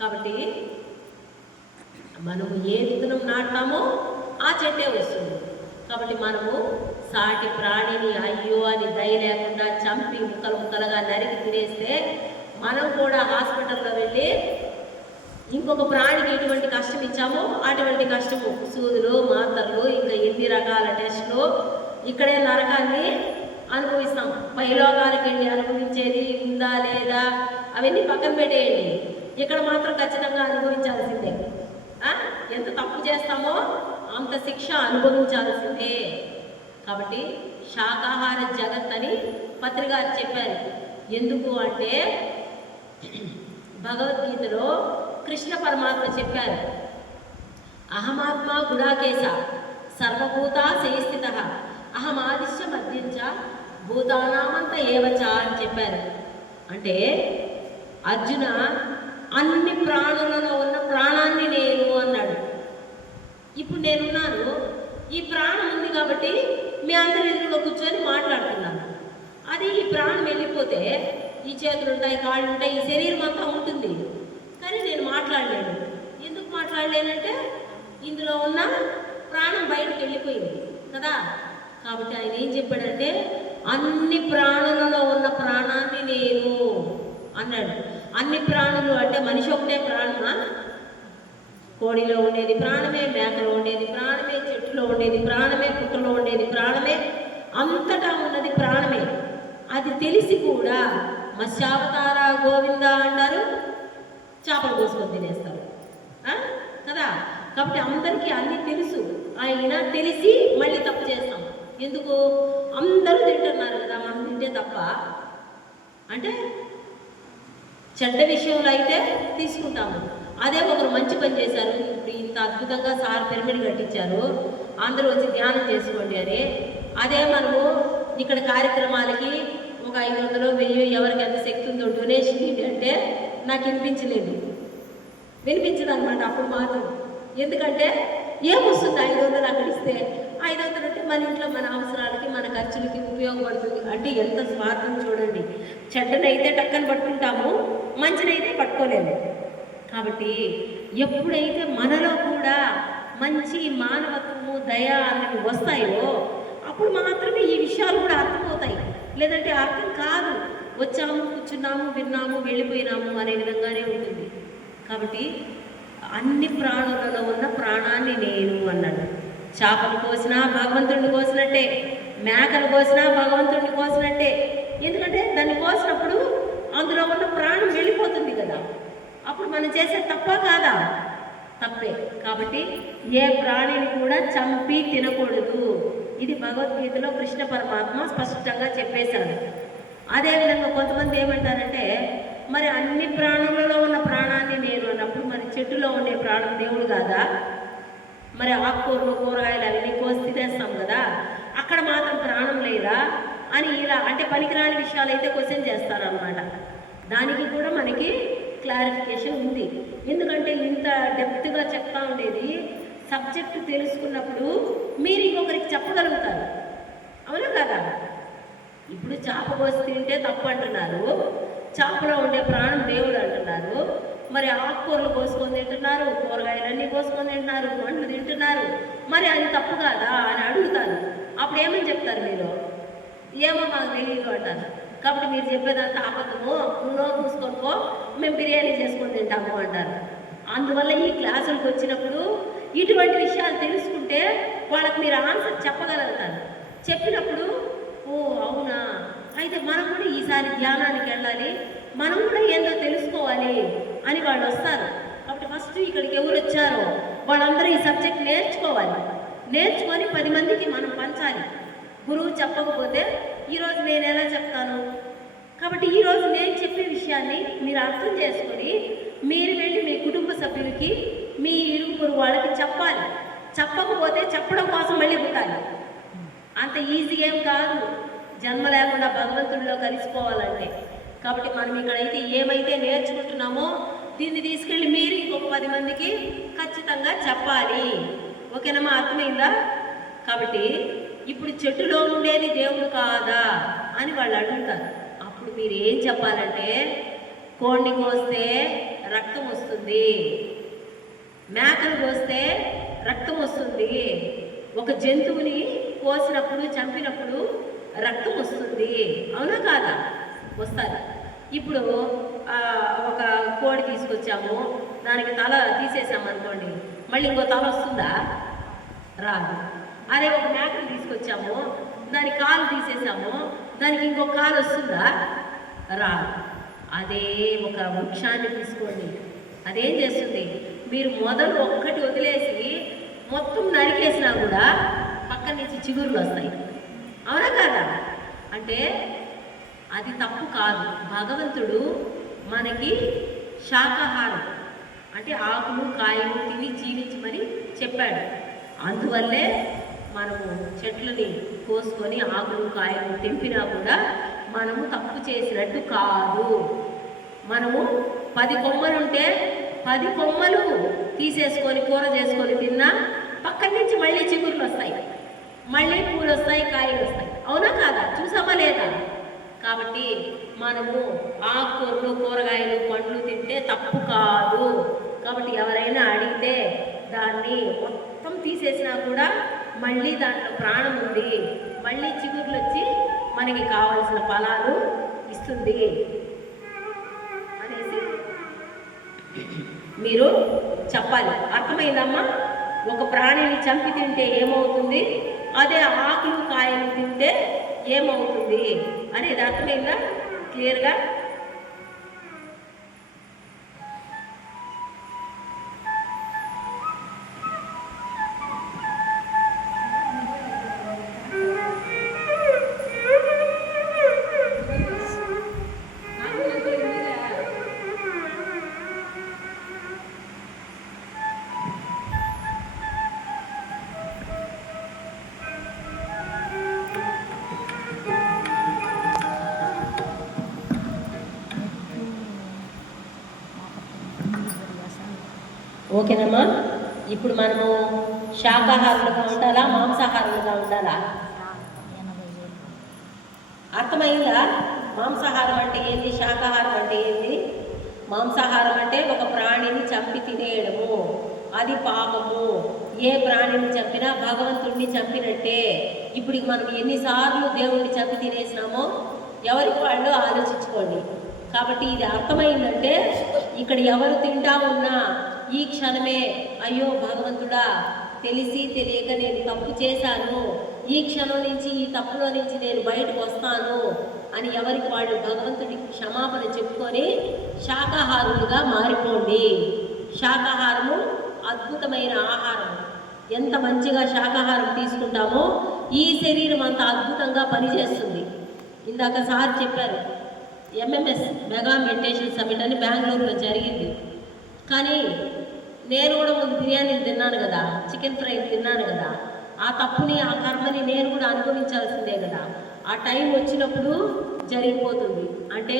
కాబట్టి మనము ఏ విత్తనం నాటుతామో ఆ చెట్టే వస్తుంది. కాబట్టి మనము సాటి ప్రాణిని అయ్యో అని దయ లేకుండా చంపి ముక్కలు ముక్కలుగా నరికి తినేస్తే మనం కూడా హాస్పిటల్లో వెళ్ళి ఇంకొక ప్రాణికి ఎటువంటి కష్టం ఇచ్చామో అటువంటి కష్టము, సూదులు మాత్రలు ఇంకా ఎన్ని రకాల టెస్టులు, ఇక్కడే నరకాన్ని అనుభవిస్తాం. పైలోకాలకి వెళ్ళి అనుభవించేది ఉందా లేదా అవన్నీ పక్కన పెట్టేయండి, ఇక్కడ మాత్రం ఖచ్చితంగా అనుభవించాల్సిందే. ఎంత తప్పు చేస్తామో అంత శిక్ష అనుభవించాల్సిందే. కాబట్టి శాకాహార జగత్ అని పత్రికారు చెప్పారు. ఎందుకు అంటే భగవద్గీతలో కృష్ణ పరమాత్మ చెప్పారు, అహమాత్మ గుడాకేశ సర్వభూత సేస్థిత అహమాదిశ్య మధ్యంచ భూతానామంత ఏవచ అని చెప్పారు. అంటే అర్జున, అన్ని ప్రాణులలో ఉన్న ప్రాణాన్ని నేను అన్నాడు. ఇప్పుడు నేనున్నాను, ఈ ప్రాణం ఉంది కాబట్టి మీ అందరి ఎదురుగా కూర్చొని మాట్లాడుతున్నాను. అది ఈ ప్రాణం వెళ్ళిపోతే ఈ చేతులు ఉంటాయి, కాళ్ళు ఉంటాయి, ఈ శరీరం అంతా ఉంటుంది, కానీ నేను మాట్లాడలేను. ఎందుకు మాట్లాడలేనంటే ఇందులో ఉన్న ప్రాణం బయటకు వెళ్ళిపోయింది కదా. కాబట్టి ఆయన ఏం చెప్పాడంటే అన్ని ప్రాణులలో ఉన్న ప్రాణాన్ని నేను అన్నాడు. అన్ని ప్రాణులు అంటే మనిషి ఒకటే ప్రాణమా? కోడిలో ఉండేది ప్రాణమే, మేకలో ఉండేది ప్రాణమే, చెట్టులో ఉండేది ప్రాణమే, పుట్టలో ఉండేది ప్రాణమే, అంతటా ఉన్నది ప్రాణమే. అది తెలిసి కూడా మత్స్యావతార గోవింద అంటారు, చేపలు కోసుకొని తినేస్తారు కదా. కాబట్టి అందరికీ అన్నీ తెలుసు. అయినా తెలిసి మళ్ళీ తప్పు చేస్తాం. ఎందుకు? అందరూ తింటున్నారు కదా, మనం తింటే తప్ప అంటే చెడ్డ విషయంలో అయితే తీసుకుంటాము. అదే ఒకరు మంచి పని చేశారు, ఇప్పుడు ఇంత అద్భుతంగా సార్ పిరమిడ్ కట్టించారు, అందరూ వచ్చి ధ్యానం చేసుకోండి అని. అదే మనము ఇక్కడ కార్యక్రమాలకి ఒక 500 1000 ఎవరికి ఎంత శక్తి ఉందో డొనేషన్ అంటే నాకు వినిపించదు అనమాట అప్పుడు మాత్రం. ఎందుకంటే ఏమొస్తుంది 500 అక్కడ ఇస్తే? 500 అంటే మన ఇంట్లో మన అవసరాలకి మన ఖర్చులకి ఉపయోగపడుతుంది. అంటే ఎంత స్వార్థం చూడండి. చెడ్డనైతే టక్కని పట్టుకుంటాము, మంచినైతే పట్టుకోలేము. కాబట్టి ఎప్పుడైతే మనలో కూడా మంచి మానవత్వము దయ అనేవి వస్తాయో అప్పుడు మాత్రమే ఈ విషయాలు కూడా అర్థమవుతాయి. లేదంటే అర్థం కాదు. వచ్చాము, కూర్చున్నాము, విన్నాము, వెళ్ళిపోయినాము అనే విధంగానే ఉంటుంది. కాబట్టి అన్ని ప్రాణులలో ఉన్న ప్రాణాన్ని నేను అన్నాడు. చేపలు కోసినా భగవంతుడిని కోసినట్టే, మేకలు కోసినా భగవంతుడిని కోసినట్టే. ఎందుకంటే దాన్ని కోసినప్పుడు అందులో ఉన్న ప్రాణం వెళ్ళిపోతుంది కదా. అప్పుడు మనం చేసే తప్ప కాదా? తప్పే. కాబట్టి ఏ ప్రాణిని కూడా చంపి తినకూడదు. ఇది భగవద్గీతలో కృష్ణ పరమాత్మ స్పష్టంగా చెప్పేశాడు. అదేవిధంగా కొంతమంది ఏమంటారంటే, మరి అన్ని ప్రాణులలో ఉన్న ప్రాణాన్ని నేను అన్నప్పుడు మరి చెట్టులో ఉండే ప్రాణం దేవుడు కాదా? మరి ఆకుకూరలు కూరగాయలు అవన్నీ కోసి తినేస్తాం కదా, అక్కడ మాత్రం ప్రాణం లేదా అని ఇలా అంటే పనికిరాని విషయాలు అయితే క్వశ్చన్ చేస్తారన్నమాట. దానికి కూడా మనకి క్లారిఫికేషన్ ఉంది. ఎందుకంటే ఇంత డెప్త్గా చెప్తా ఉండేది సబ్జెక్టు తెలుసుకున్నప్పుడు మీరు ఇంకొకరికి చెప్పగలుగుతారు. అవునా కదా? ఇప్పుడు చేప కోసి తింటే తప్పు అంటున్నారు, చేపలో ఉండే ప్రాణం దేవుడు అంటున్నారు. మరి ఆకుకూరలు కోసుకొని తింటున్నారు, కూరగాయలన్నీ కోసుకొని తింటున్నారు, పండ్లు తింటున్నారు, మరి అది తప్పు కాదా అని అడుగుతారు. అప్పుడు ఏమని చెప్తారు మీరు? ఏమో మాకు తెలియదు అంటారు. కాబట్టి మీరు చెప్పేదంతా అబద్ధము, నువ్వు చూసుకోనుకో, మేము బిర్యానీ చేసుకొని తింటాము అంటారు. అందువల్ల ఈ క్లాసులకు వచ్చినప్పుడు ఇటువంటి విషయాలు తెలుసుకుంటే వాళ్ళకి మీరు ఆన్సర్ చెప్పగలుగుతారు. చెప్పినప్పుడు ఓ అవునా, అయితే మనం కూడా ఈసారి ధ్యానానికి వెళ్ళాలి, మనం కూడా ఏందో తెలుసుకోవాలి అని వాళ్ళు వస్తారు. కాబట్టి ఫస్ట్ ఇక్కడికి ఎవరు వచ్చారో వాళ్ళందరూ ఈ సబ్జెక్ట్ నేర్చుకోవాలి. నేర్చుకొని 10 మందికి మనం పంచాలి. గురువు చెప్పకపోతే ఈరోజు నేను ఎలా చెప్తాను? కాబట్టి ఈరోజు నేను చెప్పే విషయాన్ని మీరు అర్థం చేసుకొని మీరు వెళ్ళి మీ కుటుంబ సభ్యులకి, మీ ఇరుగు పొరుగు వాళ్ళకి చెప్పాలి. చెప్పకపోతే చెప్పడం కోసం మళ్ళీ పుట్టాలి. అంత ఈజీ ఏం కాదు జన్మ లేకుండా భగవంతుడిలో కలిసిపోవాలంటే. కాబట్టి మనం ఇక్కడైతే ఏమైతే నేర్చుకుంటున్నామో దీన్ని తీసుకెళ్ళి మీరు ఇంకొక 10 మందికి ఖచ్చితంగా చెప్పాలి. ఓకేనమ్మా? అర్థమైందా? కాబట్టి ఇప్పుడు చెట్టులో ఉండేది దేవుడు కాదా అని వాళ్ళు అడుగుతారు. అప్పుడు మీరు ఏం చెప్పాలంటే, కోడిని కోస్తే రక్తం వస్తుంది, మేకలు కోస్తే రక్తం వస్తుంది, ఒక జంతువుని కోసినప్పుడు చంపినప్పుడు రక్తం వస్తుంది. అవునా కాదా? వస్తారు. ఇప్పుడు ఒక కోడి తీసుకొచ్చాము, దానికి తల తీసేసామనుకోండి, మళ్ళీ ఇంకో తల వస్తుందా? రాదు. అదే ఒక మేకను తీసుకొచ్చాము, దాని కాలు తీసేసాము, దానికి ఇంకో కాలు వస్తుందా? రాదు. అదే ఒక వృక్షాన్ని తీసుకోండి, అదేం చేస్తుంది? మీరు మొదలు ఒక్కటి వదిలేసి మొత్తం నరికేసినా కూడా పక్కన నుంచి చిగురులు వస్తాయి. అవునా కదా? అంటే అది తప్పు కాదు. భగవంతుడు మనకి శాకాహారం అంటే ఆకులు కాయలు తిని జీవించమని చెప్పాడు. అందువల్లే మనము చెట్లని కోసుకొని ఆకులు కాయలు తెంపినా కూడా మనము తప్పు చేసినట్టు కాదు. మనము 10 కొమ్మలుంటే 10 కొమ్మలు తీసేసుకొని కూర చేసుకొని తిన్నా పక్కన నుంచి మళ్ళీ చిగురులు వస్తాయి, మళ్ళీ పూలు వస్తాయి, కాయలు వస్తాయి. అవునా కాదా? చూసామా లేదా? కాబట్టి మనము ఆకుకూరలు కూరగాయలు పండ్లు తింటే తప్పు కాదు. కాబట్టి ఎవరైనా అడిగితే దాన్ని మొత్తం తీసేసినా కూడా మళ్ళీ దాంట్లో ప్రాణం ఉంది, మళ్ళీ చిగుర్లు వచ్చి మనకి కావలసిన ఫలాలు ఇస్తుంది అనేసి మీరు చెప్పాలి. అర్థమైందమ్మా? ఒక ప్రాణిని చంపి తింటే ఏమవుతుంది, అదే ఆకులు కాయలు తింటే ఏమవుతుంది అనేది అర్థమైందా క్లియర్గా? ఓకేనమ్మా? ఇప్పుడు మనము శాకాహారులుగా ఉండాలా, మాంసాహారులుగా ఉండాలా? అర్థమైందా? మాంసాహారం అంటే ఏంది, శాకాహారం అంటే ఏంది? మాంసాహారం అంటే ఒక ప్రాణిని చంపి తినేయడము, అది పాపము. ఏ ప్రాణిని చంపినా భగవంతుడిని చంపినట్టే. ఇప్పుడు మనం ఎన్నిసార్లు దేవుడిని చంపి తినేసినామో ఎవరికి వాళ్ళు ఆలోచించుకోండి. కాబట్టి ఇది అర్థమైందంటే ఇక్కడ ఎవరు తింటా ఉన్నా ఈ క్షణమే అయ్యో భగవంతుడా, తెలిసి తెలియక నేను తప్పు చేశాను, ఈ క్షణం నుంచి ఈ తప్పులో నుంచి నేను బయటకు వస్తాను అని ఎవరికి వాళ్ళు భగవంతుడికి క్షమాపణ చెప్పుకొని శాకాహారులుగా మారిపోండి. శాకాహారము అద్భుతమైన ఆహారం. ఎంత మంచిగా శాకాహారం తీసుకుంటామో ఈ శరీరం అంత అద్భుతంగా పనిచేస్తుంది. ఇందాక సార్ చెప్పారు, ఎంఎంఎస్ మెగా మెడిటేషన్ సమిట్ అని బెంగళూరులో జరిగింది. కానీ నేను కూడా ముందు బిర్యానీలు తిన్నాను కదా, చికెన్ ఫ్రై తిన్నాను కదా, ఆ తప్పుని ఆ కర్మని నేను కూడా అనుభవించాల్సిందే కదా. ఆ టైం వచ్చినప్పుడు జరిగిపోతుంది. అంటే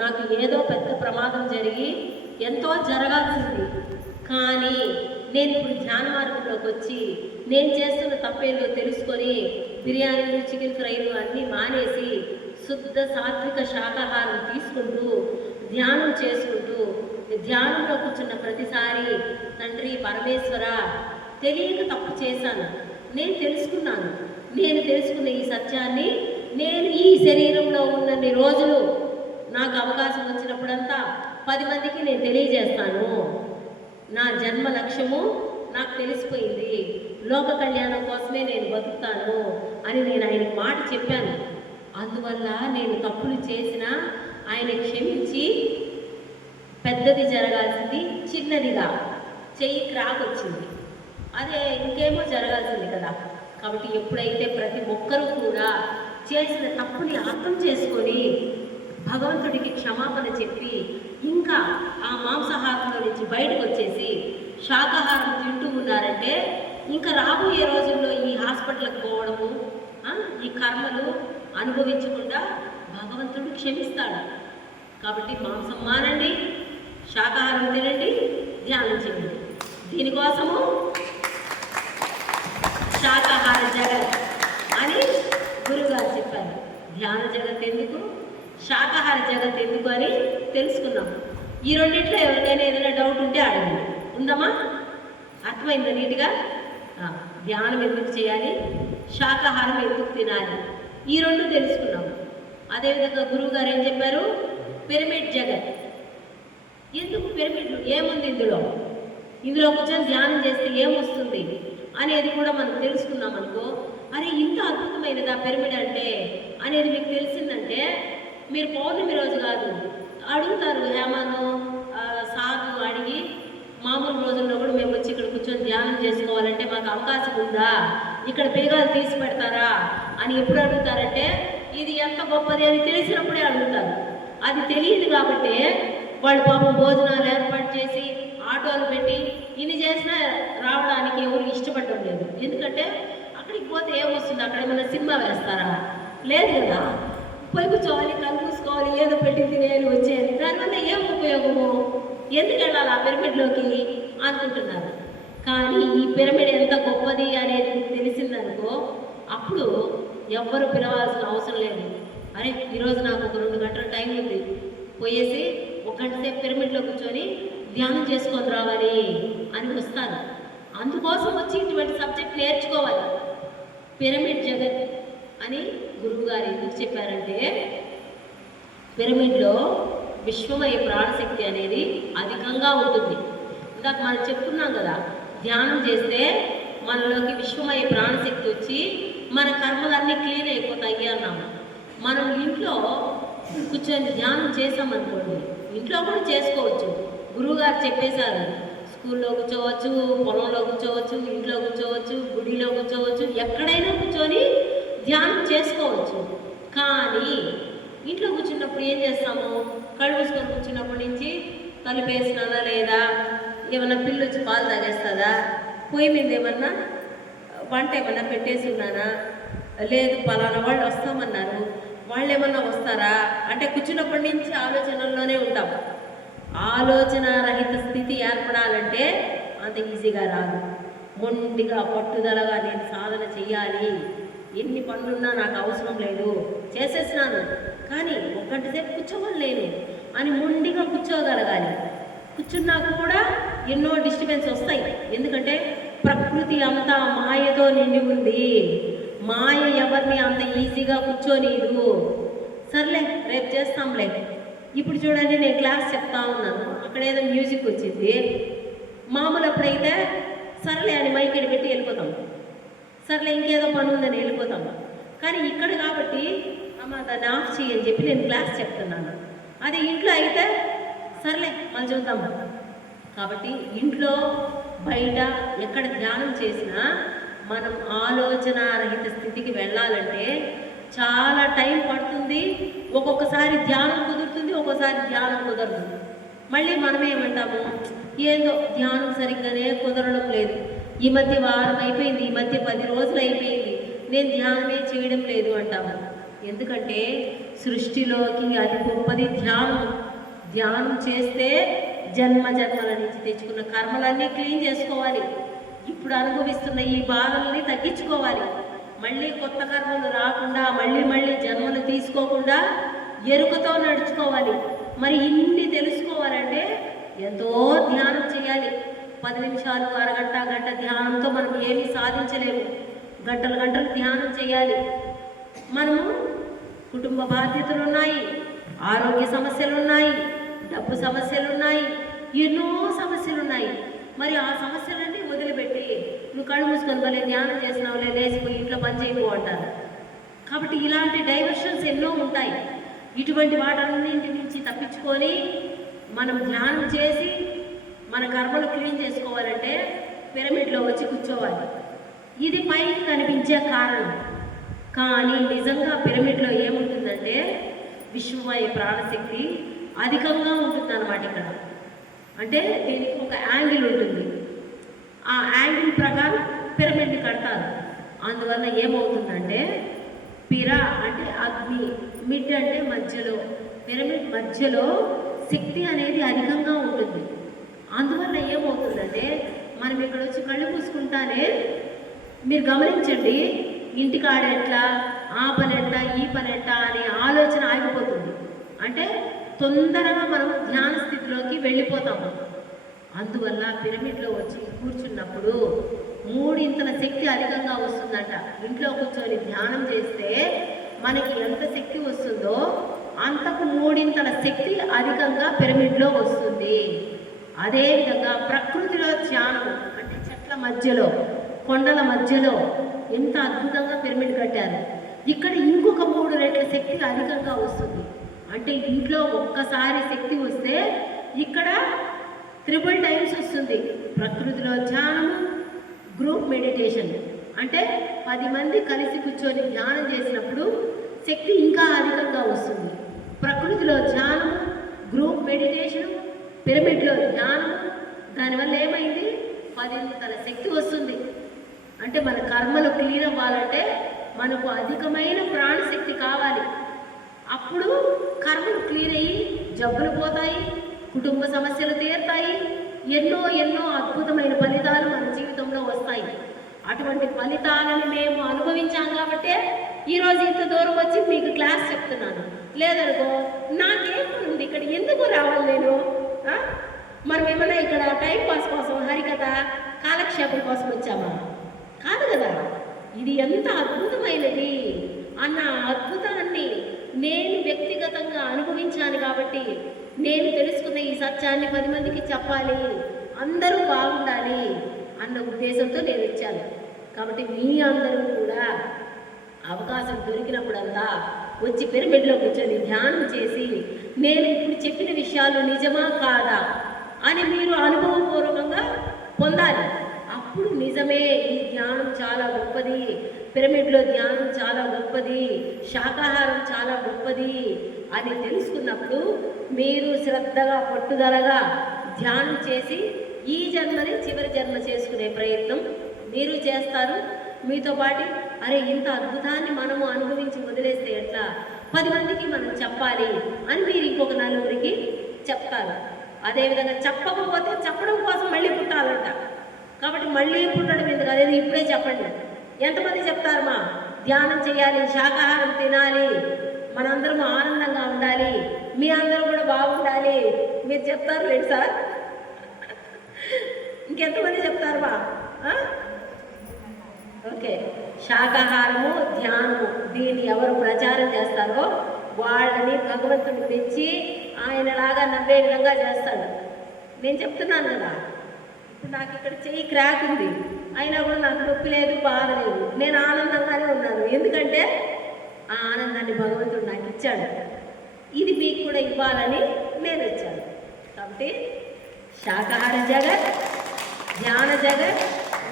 నాకు ఏదో పెద్ద ప్రమాదం జరిగి ఎంతో జరగాల్సింది, కానీ నేను ఇప్పుడు ధ్యాన మార్గంలోకి వచ్చి నేను చేస్తున్న తప్పేందో తెలుసుకొని బిర్యానీలు చికెన్ ఫ్రైలు అన్నీ మానేసి శుద్ధ సాత్విక శాకాహారం తీసుకుంటూ ధ్యానం చేసుకుంటూ ధ్యానంలో కూర్చున్న ప్రతిసారి తండ్రి పరమేశ్వర, తెలియక తప్పు చేశాను, నేను తెలుసుకున్నాను, నేను తెలుసుకున్న ఈ సత్యాన్ని నేను ఈ శరీరంలో ఉన్నన్ని రోజులు నాకు అవకాశం వచ్చినప్పుడంతా 10 మందికి నేను తెలియజేస్తాను. నా జన్మ లక్ష్యము నాకు తెలిసిపోయింది, లోక కళ్యాణం కోసమే నేను బతుకుతాను అని నేను ఆయనకి మాట చెప్పాను. అందువల్ల నేను తప్పులు చేసినా ఆయన క్షమించి పెద్దది జరగాల్సింది చిన్నదిగా చెయ్యి క్రాక్ వచ్చింది, అదే ఇంకేమో జరగాల్సింది కదా. కాబట్టి ఎప్పుడైతే ప్రతి ఒక్కరూ కూడా చేసిన తప్పుని అర్థం చేసుకొని భగవంతుడికి క్షమాపణ చెప్పి ఇంకా ఆ మాంసాహారంలో నుంచి బయటకు వచ్చేసి శాకాహారం తింటూ ఉన్నారంటే ఇంకా రాబోయే రోజుల్లో ఈ హాస్పిటల్కి పోవడము, ఈ కర్మలు అనుభవించకుండా భగవంతుడు క్షమిస్తాడు. కాబట్టి మాంసం మానండి, శాకాహారం తినండి, ధ్యానం చేయండి. దీనికోసము శాకాహార జగత్ అని గురువుగారు చెప్పారు. ధ్యాన జగత్ ఎందుకు, శాకాహార జగత్ ఎందుకు అని తెలుసుకున్నాం. ఈ రెండింటిలో ఎవరికైనా ఏదైనా డౌట్ ఉంటే అడగండి. ఉందమ్మా? అర్థమైందా నీట్గా? ధ్యానం ఎందుకు చేయాలి, శాకాహారం ఎందుకు తినాలి, ఈ రెండు తెలుసుకున్నాము. అదేవిధంగా గురువు గారు ఏం చెప్పారు, పిరమిడ్ జగత్ ఎందుకు, పిరమిడ్లు ఏముంది ఇందులో కూర్చొని ధ్యానం చేస్తే ఏమొస్తుంది అనేది కూడా మనం తెలుసుకున్నాం అనుకో. అరే ఇంత అద్భుతమైనదా పిరమిడ్ అంటే అనేది మీకు తెలిసిందంటే మీరు పౌర్ణమి రోజు కాదు అడుగుతారు, హేమాను సాధు అడిగి మామూలు రోజుల్లో కూడా మేము వచ్చి ఇక్కడ కూర్చొని ధ్యానం చేసుకోవాలంటే మాకు అవకాశం ఉందా, ఇక్కడ బీగాలు తీసి పెడతారా అని ఎప్పుడు అడుగుతారంటే ఇది ఎంత గొప్పది అని తెలిసినప్పుడే అడుగుతారు. అది తెలియదు కాబట్టి వాళ్ళు పాపం భోజనాలు ఏర్పాటు చేసి ఆటోలు పెట్టి ఇన్ని చేసినా రావడానికి ఎవరు ఇష్టపడడం లేదు. ఎందుకంటే అక్కడికి పోతే ఏమొస్తుంది, అక్కడ ఏమైనా సినిమా వేస్తారా, లేదు కదా. పోయి కూర్చోవాలి, కళ్ళు చూసుకోవాలి, ఏదో పెట్టి తినేయాలి వచ్చేయాలి, దానివల్ల ఏం ఉపయోగము, ఎందుకు వెళ్ళాలి ఆ పిరమిడ్లోకి అనుకుంటున్నారు. కానీ ఈ పిరమిడ్ ఎంత గొప్పది అనేది తెలిసిందనుకో అప్పుడు ఎవ్వరు పిలవాల్సిన అవసరం లేదు. అరే ఈరోజు నాకు ఒక 2 గంటల టైం ఉంది, పోయేసి 1 గంట సేపు పిరమిడ్లో కూర్చొని ధ్యానం చేసుకొని రావాలి అని వస్తారు. అందుకోసం వచ్చి ఇటువంటి సబ్జెక్ట్ నేర్చుకోవాలి. పిరమిడ్ జగత్ అని గురువుగారు ఎందుకు చెప్పారంటే, పిరమిడ్లో విశ్వమయ ప్రాణశక్తి అనేది అధికంగా ఉంటుంది. ఇందాక మనం చెప్పుకున్నాం కదా, ధ్యానం చేస్తే మనలోకి విశ్వమయ ప్రాణశక్తి వచ్చి మన కర్మలన్నీ క్లీన్ అయిపోతాయి అన్నాము. మనం ఇంట్లో కూర్చొని ధ్యానం చేసామనుకోండి, ఇంట్లో కూడా చేసుకోవచ్చు. గురువుగారు చెప్పేశారు, స్కూల్లో కూర్చోవచ్చు, పొలంలో కూర్చోవచ్చు, ఇంట్లో కూర్చోవచ్చు, గుడిలో కూర్చోవచ్చు, ఎక్కడైనా కూర్చొని ధ్యానం చేసుకోవచ్చు. కానీ ఇంట్లో కూర్చున్నప్పుడు ఏం చేస్తాము? కళ్ళు మూసుకొని కూర్చున్నప్పటి నుంచి తలుపేసినానా లేదా, ఏమన్నా పిల్లి వచ్చి పాలు తాగేస్తుందా, పొయ్యి మీద ఏమన్నా వంట ఏమన్నా పెట్టేసి ఉన్నానా, లేదు పలానా వాళ్ళు వస్తామన్నారు, వాళ్ళు ఏమన్నా వస్తారా అంటే కూర్చున్నప్పటి నుంచి ఆలోచనల్లోనే ఉంటాం. ఆలోచన రహిత స్థితి ఏర్పడాలంటే అంత ఈజీగా రాదు. మొండిగా పట్టుదలగా నేను సాధన చెయ్యాలి, ఎన్ని పనులున్నా నాకు అవసరం లేదు, చేసేసినాను కానీ ఒక్కటి సేపు కూర్చోవలేను అని మొండిగా కూర్చోగలగాలి. కూర్చున్నా కూడా ఎన్నో డిస్టర్బెన్స్ వస్తాయి. ఎందుకంటే ప్రకృతి అంతా మాయతో నిండి ఉంది. మాయ ఎవరిని అంత ఈజీగా కూర్చోనీదు. సర్లే రేపు చేస్తాంలే. ఇప్పుడు చూడండి, నేను క్లాస్ చెప్తా ఉన్నాను, అక్కడ ఏదో మ్యూజిక్ వచ్చింది. మామూలు అప్పుడైతే సర్లే అని మైకెడి పెట్టి వెళ్ళిపోతాం, సర్లే ఇంకేదో పని ఉందని వెళ్ళిపోతాం. కానీ ఇక్కడ కాబట్టి అమ్మ దాన్ని ఆఫ్ చేయని చెప్పి నేను క్లాస్ చెప్తున్నాను. అది ఇంట్లో అయితే సర్లే మళ్ళీ చూద్దాం. కాబట్టి ఇంట్లో బయట ఎక్కడ ధ్యానం చేసినా మనం ఆలోచన రహిత స్థితికి వెళ్ళాలంటే చాలా టైం పడుతుంది. ఒక్కొక్కసారి ధ్యానం కుదురుతుంది, ఒక్కొక్కసారి ధ్యానం కుదరదు. మళ్ళీ మనమేమంటాము, ఏదో ధ్యానం సరిగ్గానే కుదరడం లేదు, ఈ మధ్య వారం అయిపోయింది, ఈ మధ్య 10 రోజులు అయిపోయింది, నేను ధ్యానమే చేయడం లేదు అంటాము. ఎందుకంటే సృష్టిలోకి అతి గొప్పది ధ్యానం. ధ్యానం చేస్తే జన్మ జన్మల నుంచి తెచ్చుకున్న కర్మలన్నీ క్లీన్ చేసుకోవాలి. ఇప్పుడు అనుభవిస్తున్న ఈ బాధల్ని తగ్గించుకోవాలి. మళ్ళీ కొత్త కర్మలు రాకుండా, మళ్ళీ మళ్ళీ జన్మలు తీసుకోకుండా ఎరుకతో నడుచుకోవాలి. మరి ఇన్ని తెలుసుకోవాలంటే ఎంతో ధ్యానం చేయాలి. 10 నిమిషాలు, అరగంట, గంట ధ్యానంతో మనం ఏమీ సాధించలేము. గంటలు గంటలు ధ్యానం చేయాలి. మనము కుటుంబ బాధ్యతలు ఉన్నాయి, ఆరోగ్య సమస్యలు ఉన్నాయి, డబ్బు సమస్యలు ఉన్నాయి, ఎన్నో సమస్యలు ఉన్నాయి. మరి ఆ సమస్యలన్నీ వదిలిపెట్టి నువ్వు కళ్ళు మూసుకొని పోలే ధ్యానం చేసినావులే, లేచిపోయి ఇంట్లో పని చేయకు అంటారు. కాబట్టి ఇలాంటి డైవర్షన్స్ ఎన్నో ఉంటాయి. ఇటువంటి వాటన్నింటి నుంచి తప్పించుకొని మనం ధ్యానం చేసి మన కర్మలు క్లీన్ చేసుకోవాలంటే పిరమిడ్లో వచ్చి కూర్చోవాలి. ఇది పైకి కనిపించే కారణం. కానీ నిజంగా పిరమిడ్లో ఏముంటుందంటే విశ్వమయ ప్రాణశక్తి అధికంగా ఉంటుందన్నమాట. ఇక్కడ అంటే దీనికి ఒక యాంగిల్ ఉంటుంది. ఆ యాంగిల్ ప్రకారం పిరమిడ్ని కడతారు. అందువల్ల ఏమవుతుందంటే పిర అంటే అగ్ని, మిడ్ అంటే మధ్యలో, పిరమిడ్ మధ్యలో శక్తి అనేది అధికంగా ఉంటుంది. అందువల్ల ఏమవుతుందంటే మనం ఇక్కడ వచ్చి కళ్ళు పూసుకుంటానే మీరు గమనించండి, ఇంటికాడ ఎట్లా, ఆ పని ఎట్లా, ఈ పని ఎట్లా అనే ఆలోచన ఆగిపోతుంది. అంటే తొందరగా మనం ధ్యాన స్థితిలోకి వెళ్ళిపోతాము. అందువల్ల పిరమిడ్లో వచ్చి కూర్చున్నప్పుడు 3 శక్తి అధికంగా వస్తుందంట. ఇంట్లో కూర్చొని ధ్యానం చేస్తే మనకి ఎంత శక్తి వస్తుందో అంతకు 3 శక్తి అధికంగా పిరమిడ్లో వస్తుంది. అదేవిధంగా ప్రకృతిలో ధ్యానం అంటే చెట్ల మధ్యలో, కొండల మధ్యలో ఎంత అద్భుతంగా పిరమిడ్ కట్టారు. ఇక్కడ ఇంకొక 3 రెట్ల శక్తి అధికంగా వస్తుంది. అంటే ఇంట్లో ఒక్కసారి శక్తి వస్తే ఇక్కడ 3 టైమ్స్ వస్తుంది. ప్రకృతిలో ధ్యానం, గ్రూప్ మెడిటేషన్ అంటే 10 మంది కలిసి కూర్చొని ధ్యానం చేసినప్పుడు శక్తి ఇంకా అధికంగా వస్తుంది. ప్రకృతిలో ధ్యానం, గ్రూప్ మెడిటేషన్, పిరమిడ్లో ధ్యానం, దానివల్ల ఏమైంది 10 శక్తి వస్తుంది. అంటే మన కర్మలు క్లీన్ అవ్వాలంటే మనకు అధికమైన ప్రాణశక్తి కావాలి. అప్పుడు కర్మలు క్లీన్ అయ్యి జబ్బులు పోతాయి, కుటుంబ సమస్యలు తీరుతాయి, ఎన్నో ఎన్నో అద్భుతమైన ఫలితాలు మన జీవితంలో వస్తాయి. అటువంటి ఫలితాలను మేము అనుభవించాం కాబట్టే ఈరోజు ఇంత దూరం వచ్చి మీకు క్లాస్ చెప్తున్నాను. లేదనుకో నాకేముంది ఇక్కడ, ఎందుకు రావాలి నేను? మనం ఏమన్నా ఇక్కడ టైం పాస్ కోసం, హరికథ కాలక్షేపం కోసం వచ్చామా? కాదు కదా. ఇది ఎంత అద్భుతమైనది అన్న అద్భుతాన్ని నేను వ్యక్తిగతంగా అనుభవించాను కాబట్టి నేను తెలుసుకున్న ఈ సత్యాన్ని 10 మందికి చెప్పాలి, అందరూ బాగుండాలి అన్న ఉద్దేశంతో నేను ఇచ్చాను. కాబట్టి మీ అందరూ కూడా అవకాశం దొరికినప్పుడంతా వచ్చి పిరమిడ్లో కూర్చొని ధ్యానం చేసి నేను ఇప్పుడు చెప్పిన విషయాలు నిజమా కాదా అని మీరు అనుభవపూర్వకంగా పొందాలి. అప్పుడు నిజమే, ఈ ధ్యానం చాలా గొప్పది, పిరమిడ్లో ధ్యానం చాలా గొప్పది, శాకాహారం చాలా గొప్పది అని తెలుసుకున్నప్పుడు మీరు శ్రద్ధగా పట్టుదలగా ధ్యానం చేసి ఈ జన్మని చివరి జన్మ చేసుకునే ప్రయత్నం మీరు చేస్తారు. మీతో పాటు అరే ఇంత అద్భుతాన్ని మనము అనుభవించి వదిలేస్తే ఎట్లా, 10 మందికి మనం చెప్పాలి అని మీరు ఇంకొక 4 చెప్తారు. అదేవిధంగా చెప్పకపోతే చెప్పడం కోసం మళ్ళీ పుట్టాలంట. కాబట్టి మళ్ళీ పుట్టడం ఎందుకు, అదే ఇప్పుడే చెప్పండి. ఎంతమంది చెప్తారు మా ధ్యానం చేయాలి, శాకాహారం తినాలి, మనందరం ఆనందంగా ఉండాలి, మీ అందరూ కూడా బాగుండాలి, మీరు చెప్తారు లేదు సార్? ఇంకెంతమంది చెప్తారు మా? ఓకే, శాకాహారము ధ్యానము దీన్ని ఎవరు ప్రచారం చేస్తారో వాళ్ళని భగవంతుడు తెచ్చి ఆయనలాగా నవ్వే విధంగా చేస్తాడు. నేను చెప్తున్నాను కదా, ఇప్పుడు నాకు ఇక్కడ చెయ్యి క్రాక్ ఉంది, అయినా కూడా నాకు నొప్పి లేదు, బాధ లేదు, నేను ఆనందంగానే ఉన్నాను. ఎందుకంటే ఆ ఆనందాన్ని భగవంతుడు నాకు ఇచ్చాడు. ఇది మీకు కూడా ఇవ్వాలని నేను ఇచ్చాను. కాబట్టి శాకాహార జగత్, ధ్యాన జగత్,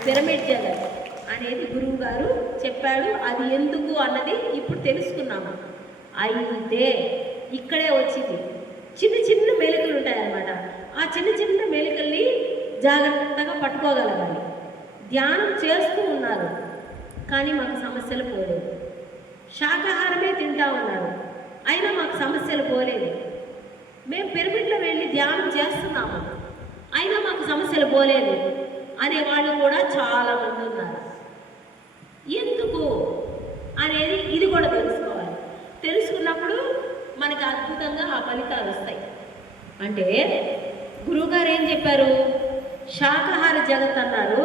పిరమిడ్ జగత్ అనేది గురువు గారు చెప్పాడు. అది ఎందుకు అన్నది ఇప్పుడు తెలుసుకున్నాము. అయితే ఇక్కడే వచ్చింది చిన్న చిన్న మెలికలు ఉంటాయన్నమాట. ఆ చిన్న చిన్న మెలికల్ని జాగ్రత్తగా పట్టుకోగలగాలి. ధ్యానం చేస్తూ ఉన్నారు కానీ మాకు సమస్యలు పోలేదు, శాకాహారమే తింటా ఉన్నారు అయినా మాకు సమస్యలు పోలేదు, మేము పిరమిడ్లో వెళ్ళి ధ్యానం చేస్తున్నాము అయినా మాకు సమస్యలు పోలేదు అనే వాళ్ళు కూడా చాలామంది ఉన్నారు. ఎందుకు అనేది ఇది కూడా తెలుసుకోవాలి. తెలుసుకున్నప్పుడు మనకి అద్భుతంగా ఆ ఫలితాలు వస్తాయి. అంటే గురువుగారు ఏం చెప్పారు, శాకాహార జగత్ అన్నారు,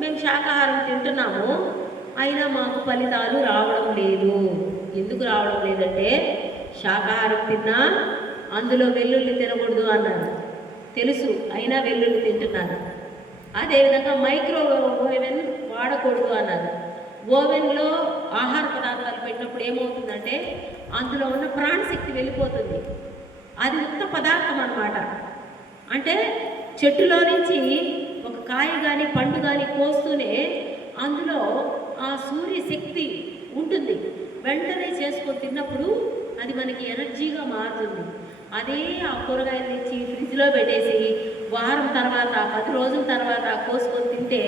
మేము శాకాహారం తింటున్నాము అయినా మాకు ఫలితాలు రావడం లేదు. ఎందుకు రావడం లేదంటే శాకాహారం తిన్నా అందులో వెల్లుల్లి తినకూడదు అన్నారు, తెలుసు అయినా వెల్లుల్లి తింటున్నారు. అదేవిధంగా మైక్రో ఓవెన్ వాడకూడదు అన్నారు. ఓవెన్లో ఆహార పదార్థాలు పెట్టినప్పుడు ఏమవుతుందంటే అందులో ఉన్న ప్రాణశక్తి వెళ్ళిపోతుంది. అది ఉత్త పదార్థం అన్నమాట. అంటే చెట్టులో నుంచి ఒక కాయ కానీ పండు కానీ కోస్తూనే అందులో ఆ సూర్యశక్తి ఉంటుంది. వెంటనే చేసుకొని తిన్నప్పుడు అది మనకి ఎనర్జీగా మారుతుంది. అదే ఆ కూరగాయలు తెచ్చి ఫ్రిడ్జ్లో పెట్టేసి వారం తర్వాత 10 రోజుల తర్వాత కోసుకొని తింటే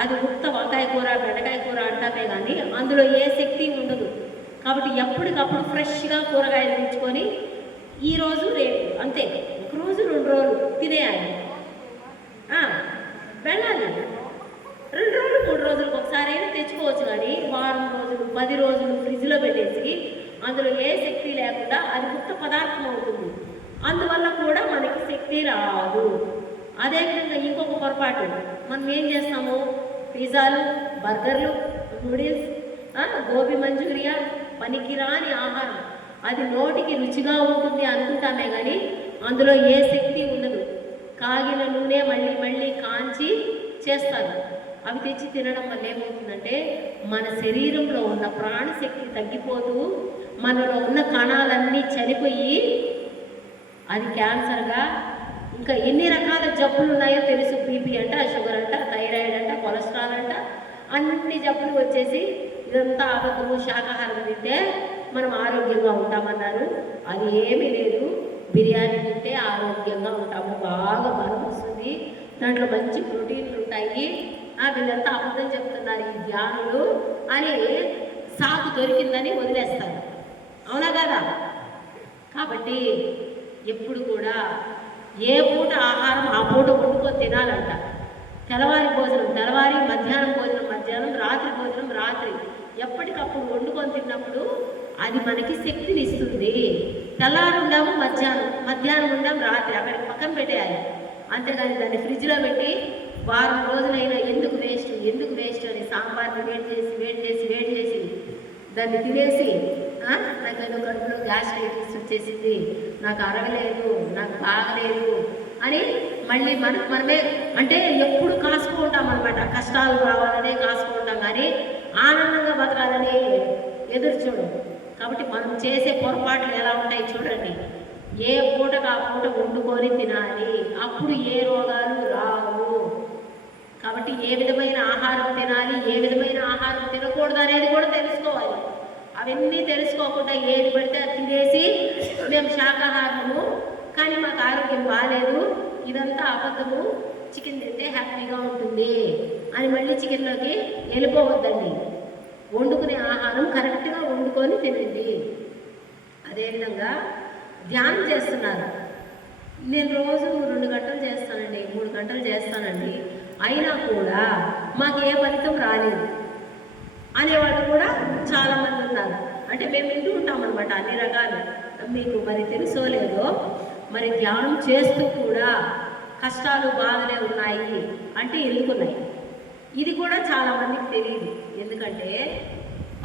అది ఉత్త వంకాయ కూర బెండకాయ కూర అంటామే కానీ అందులో ఏ శక్తి ఉండదు. కాబట్టి ఎప్పటికప్పుడు ఫ్రెష్గా కూరగాయలు తెచ్చుకొని ఈరోజు రేపు అంతే, 1 రోజు 2 రోజులు తినేయాలి. వెళ్ళాలి 2 రోజులు 3 రోజులకు ఒకసారి అయినా తెచ్చుకోవచ్చు. కానీ వారం రోజులు 10 రోజులు ఫ్రిడ్జ్లో పెట్టేసి అందులో ఏ శక్తి లేకుండా అది ఉత్త పదార్థం అవుతుంది. అందువల్ల కూడా మనకి శక్తి రాదు. అదేవిధంగా ఇంకొక పొరపాటు, మనం ఏం చేస్తాము, పిజ్జాలు, బర్గర్లు, నూడిల్స్, గోబీ మంచూరియా, పనికిరాని ఆహారం, అది నోటికి రుచిగా ఉంటుంది అనుకుంటామే కానీ అందులో ఏ శక్తి ఉండదు. కాగిన నూనె మళ్ళీ మళ్ళీ కాంచి చేస్తారు. అవి తెచ్చి తినడం వల్ల ఏమవుతుందంటే మన శరీరంలో ఉన్న ప్రాణశక్తి తగ్గిపోతూ మనలో ఉన్న కణాలన్నీ చనిపోయి అది క్యాన్సర్గా ఇంకా ఎన్ని రకాల జబ్బులు ఉన్నాయో తెలుసు. బీపీ అంట, షుగర్ అంట, థైరాయిడ్ అంట, కొలెస్ట్రాల్ అంట, అన్ని జబ్బులు వచ్చేసి ఇదంతా అబద్ధము. శాకాహారం తింటే మనం ఆరోగ్యంగా ఉంటామన్నారు. అది ఏమీ లేదు. బిర్యానీ తింటే ఆరోగ్యంగా ఉంటాము, బాగా బలం వస్తుంది, దాంట్లో మంచి ప్రోటీన్లు ఉంటాయి. వీళ్ళంతా అబద్ధం చెప్తున్నారు ఈ ధ్యానులు అని సాకు దొరికిందని వదిలేస్తారు. అవునా కదా? కాబట్టి ఎప్పుడు కూడా ఏ పూట ఆహారం ఆ పూట వండుకొని తినాలంట. తెల్లవారి భోజనం తెల్లవారి, మధ్యాహ్నం భోజనం మధ్యాహ్నం, రాత్రి భోజనం రాత్రి, ఎప్పటికప్పుడు వండుకొని తిన్నప్పుడు అది మనకి శక్తిని ఇస్తుంది. తెల్లారి ఉండాము మధ్యాహ్నం, మధ్యాహ్నం ఉండాము రాత్రి, అక్కడికి పక్కన పెట్టేయాలి. అంతేగాని దాన్ని ఫ్రిడ్జ్లో పెట్టి వారం రోజులైనా ఎందుకు వేస్ట్ అని సాంబార్ని వేడి చేసి దాన్ని తినేసి నాకు ఏదో కడుపులో గ్యాస్ట్రైటిస్ వచ్చేసింది, నాకు అరగలేదు, నాకు బాగలేదు అని మళ్ళీ మనమే అంటే ఎప్పుడు కాసుకుంటాం అనమాట. కష్టాలు రావాలనే కాసుకుంటాం, కానీ ఆనందంగా బతకాలని ఎదురు చూడం. కాబట్టి మనం చేసే పొరపాట్లు ఎలా ఉంటాయి చూడండి. ఏ పూటకు ఆ పూట వండుకొని తినాలి, అప్పుడు ఏ రోగాలు రావు. కాబట్టి ఏ విధమైన ఆహారం తినాలి, ఏ విధమైన ఆహారం తినకూడదు అనేది కూడా తెలుసుకోవాలి. అవన్నీ తెలుసుకోకుండా ఏది పడితే అది తినేసి మేము శాకాహారము కానీ మాకు ఆరోగ్యం బాగాలేదు, ఇదంతా అబద్ధము, చికెన్ తింటే హ్యాపీగా ఉంటుంది అని మళ్ళీ చికెన్లోకి వెళ్ళిపోవద్దండి. వండుకునే ఆహారం కరెక్ట్గా వండుకొని తినండి. అదేవిధంగా ధ్యానం చేస్తున్నారు. నేను రోజు 2 గంటలు చేస్తానండి, 3 గంటలు చేస్తానండి, అయినా కూడా మాకు ఏ ఫలితం రాలేదు అనేవాళ్ళు కూడా చాలామంది ఉన్నారు. అంటే మేము వింటూ ఉంటాం అనమాట అన్ని రకాలు. మీకు మరి తెలుసో లేదో, మరి ధ్యానం చేస్తూ కూడా కష్టాలు బాధలే ఉన్నాయి అంటే ఎందుకున్నాయి, ఇది కూడా చాలామందికి తెలియదు. ఎందుకంటే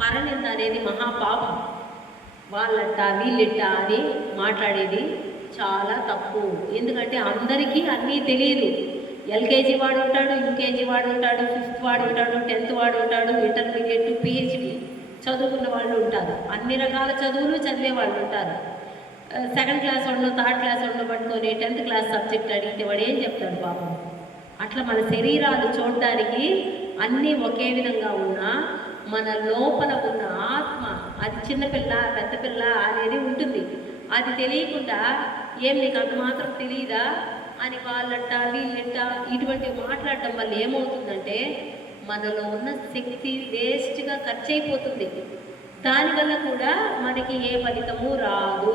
పరనింద అనేది మహాపాపం. వాళ్ళట్ట వీళ్ళిట్ట అని మాట్లాడేది చాలా తప్పు. ఎందుకంటే అందరికీ అన్నీ తెలియదు. ఎల్కేజీ వాడు ఉంటాడు, యూకేజీ వాడు ఉంటాడు, 5th వాడు ఉంటాడు, 10th వాడు ఉంటాడు, ఇంటర్మీడియట్, పిహెచ్డి చదువుకున్న వాళ్ళు ఉంటారు, అన్ని రకాల చదువులు చదివే వాళ్ళు ఉంటారు. 2nd క్లాస్ వాళ్ళు 3rd క్లాస్ వాళ్ళు పట్టుకొని 10th క్లాస్ సబ్జెక్ట్ అడిగితే వాడు ఏం చెప్తాడు పాపం. అట్లా మన శరీరాలు చూడడానికి అన్నీ ఒకే విధంగా ఉన్నా మన లోపల ఉన్న ఆత్మ, అది చిన్నపిల్ల పెద్ద పిల్ల అనేది ఉంటుంది. అది తెలియకుండా ఏం నీకు అంత మాత్రం తెలియదా అని వాళ్ళంట వీళ్ళంట ఇటువంటి మాట్లాడటం వల్ల ఏమవుతుందంటే మనలో ఉన్న శక్తి వేస్ట్గా ఖర్చు అయిపోతుంది. దానివల్ల కూడా మనకి ఏ ఫలితము రాదు.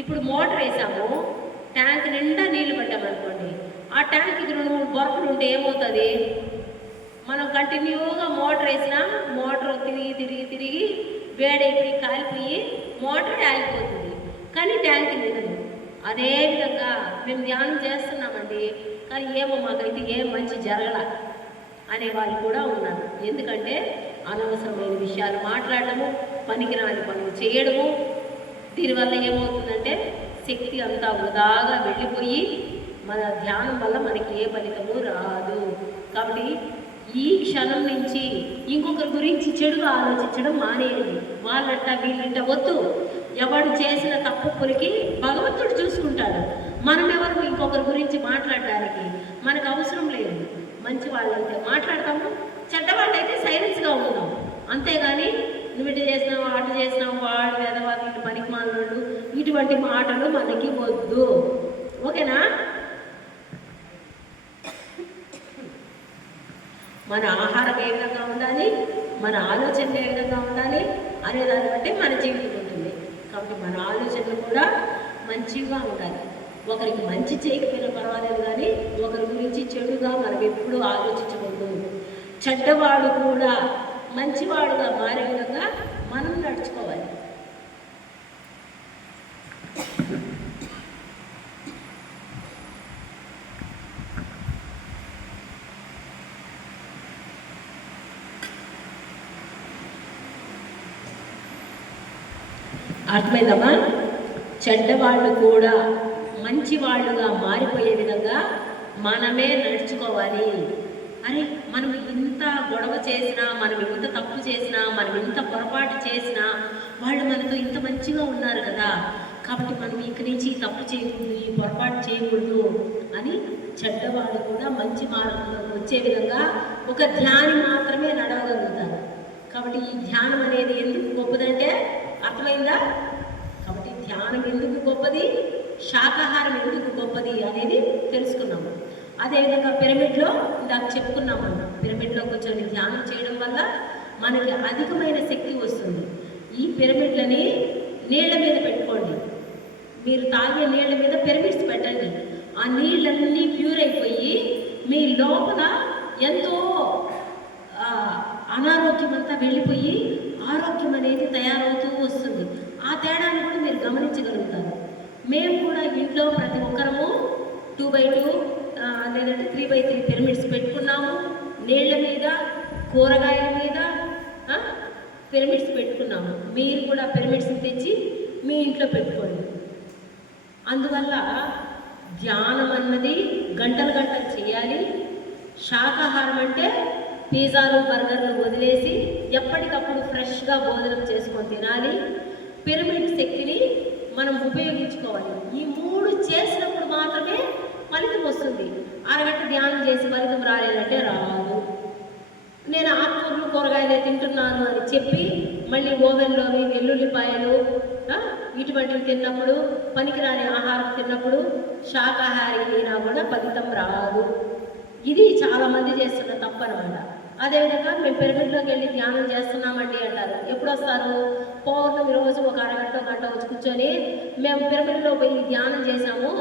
ఇప్పుడు మోటార్ వేసాము, ట్యాంక్ నిండా నీళ్లు పట్టామనుకోండి, ఆ ట్యాంక్కి 2-3 బొరకలు ఉంటే ఏమవుతుంది? మనం కంటిన్యూగా మోటార్ వేసినా మోటార్ తిరిగి వేడైపోయి కాలిపోయి మోటార్ ఆగిపోతుంది, కానీ ట్యాంక్ నిండదు. అదేవిధంగా మేము ధ్యానం చేస్తున్నామండి, కానీ ఏమో మాకైతే ఏం మంచి జరగల అనే వాళ్ళు కూడా ఉన్నారు. ఎందుకంటే అనవసరమైన విషయాలు మాట్లాడటము, పనికిరాని పనులు చేయడము, దీనివల్ల ఏమవుతుందంటే శక్తి అంతా వృధాగా వెళ్ళిపోయి మన ధ్యానం వల్ల మనకి ఏ ఫలితము రాదు. కాబట్టి ఈ క్షణం నుంచి ఇంకొకరి గురించి చెడుగా ఆలోచించడం మానేయండి. వాళ్ళంట వీళ్ళంట వద్దు. ఎవడు చేసిన తప్పులకి భగవంతుడు చూసుకుంటాడు. మనం ఎవరు ఇంకొకరి గురించి మాట్లాడడానికి మనకు అవసరం లేదు. మంచి వాళ్ళైతే మాట్లాడతాము, చెడ్డవాళ్ళైతే సైలెన్స్గా ఉందాం. అంతేగాని నువ్వు ఇటు చేసినావు అటు చేసినావు వాడు వేదవాళ్ళు ఇటు పనికి మాట్లాడు ఇటువంటి మాటలు మనకి వద్దు. ఓకేనా? మన ఆహారం ఏ విధంగా ఉండాలి, మన ఆలోచన ఏ విధంగా ఉండాలి అనే దాన్ని బట్టి మన జీవితం ఉంటుంది. కాబట్టి మన ఆలోచనలు కూడా మంచిగా ఉండాలి. ఒకరికి మంచి చేయకపోయినా పర్వాలేదు, కానీ ఒకరి గురించి చెడుగా మనం ఎప్పుడూ ఆలోచించకూడదు. చెడ్డవాడు కూడా మంచివాడుగా మారే విధంగా మనం నడుచుకోవాలి. అర్థమైందమ్మా? చెడ్డవాళ్ళు కూడా మంచివాళ్ళుగా మారిపోయే విధంగా మనమే నడుచుకోవాలి. అరే మనం ఇంత గొడవ చేసినా, మనం ఇంత తప్పు చేసినా, మనం ఇంత పొరపాటు చేసినా వాళ్ళు మనతో ఇంత మంచిగా ఉన్నారు కదా, కాబట్టి మనం ఇక్కడి నుంచి తప్పు చేయకూడదు, ఈ పొరపాటు చేయకూడదు అని చెడ్డవాళ్ళు కూడా మంచి మార్గంలోకి వచ్చే విధంగా ఒక ధ్యాని మాత్రమే నడవగలుగుతారు. కాబట్టి ఈ ధ్యానం అనేది ఎందుకు గొప్పదంటే అర్థమైందా? కాబట్టి ధ్యానం ఎందుకు గొప్పది, శాకాహారం ఎందుకు గొప్పది అనేది తెలుసుకున్నాము. అదేవిధంగా పిరమిడ్లో ఇందాక చెప్పుకున్నాము, పిరమిడ్లో కూర్చొని ధ్యానం చేయడం వల్ల మనకి అధికమైన శక్తి వస్తుంది. ఈ పిరమిడ్లని నీళ్ల మీద పెట్టుకోండి. మీరు తాగే నీళ్ల మీద పిరమిడ్స్ పెట్టండి. ఆ నీళ్ళన్నీ ప్యూర్ అయిపోయి మీ లోపల ఎంతో అనారోగ్యం అంతా వెళ్ళిపోయి ఆరోగ్యం అనేది తయారవుతూ వస్తుంది. ఆ తేడాన్ని కూడా మీరు గమనించగలుగుతారు. మేము కూడా ఇంట్లో ప్రతి ఒక్కరము 2x2 లేదంటే 3x3 పిరమిడ్స్ పెట్టుకున్నాము. నీళ్ళ మీద, కూరగాయల మీద పిరమిడ్స్ పెట్టుకున్నాము. మీరు కూడా పిరమిడ్స్ని తెచ్చి మీ ఇంట్లో పెట్టుకోండి. అందువల్ల ధ్యానం అన్నది గంటలు గంటలు చేయాలి. శాకాహారం అంటే పిజ్జాలు, బర్గర్లు వదిలేసి ఎప్పటికప్పుడు ఫ్రెష్గా భోజనం చేసుకొని తినాలి. పిరమిడ్ శక్తిని మనం ఉపయోగించుకోవాలి. ఈ 3 చేసినప్పుడు మాత్రమే ఫలితం వస్తుంది. అరగంట ధ్యానం చేసి ఫలితం రాలేదంటే రాదు. నేను ఆకుకూరలు, కూరగాయలే తింటున్నాను అని చెప్పి మళ్ళీ ఓవెన్లోని వెల్లుల్లిపాయలు ఇటువంటివి తిన్నప్పుడు, పనికిరాని ఆహారం తిన్నప్పుడు శాకాహారి అయినా కూడా ఫలితం రాదు. ఇది చాలామంది చేస్తున్న తప్పు అనమాట. అదేవిధంగా మేము పిరమిడ్లోకి వెళ్ళి ధ్యానం చేస్తున్నామండి అంటారు. ఎప్పుడు వస్తారు? పౌర్ణమి రోజు ఒక అరగంట గంట వచ్చి కూర్చొని మేము పిరమిడ్లో పోయి ధ్యానం చేశాము,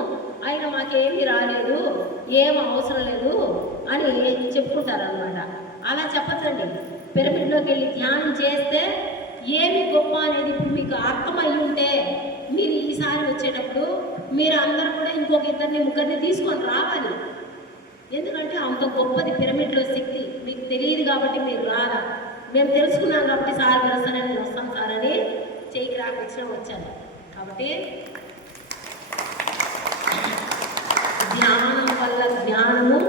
అయినా మాకేమీ రాలేదు, ఏం అవసరం లేదు అని చెప్పుకుంటారనమాట. అలా చెప్పచ్చండి. పిరమిడ్లోకి వెళ్ళి ధ్యానం చేస్తే ఏమి గొప్ప అనేది ఇప్పుడు మీకు అర్థమై ఉంటే మీరు ఈసారి వచ్చేటప్పుడు మీరు అందరూ కూడా ఇంకొక 2-3 తీసుకొని రావాలి. ఎందుకంటే అంత గొప్పది పిరమిడ్లో శక్తి. మీకు తెలియదు కాబట్టి మీరు రాలా. మేము తెలుసుకున్నాం కాబట్టి సార్ వస్తానని నేను వస్తాను సార్ అని చేయికి రాకొచ్చిన వచ్చాను. కాబట్టి ధ్యానం వల్ల జ్ఞానము,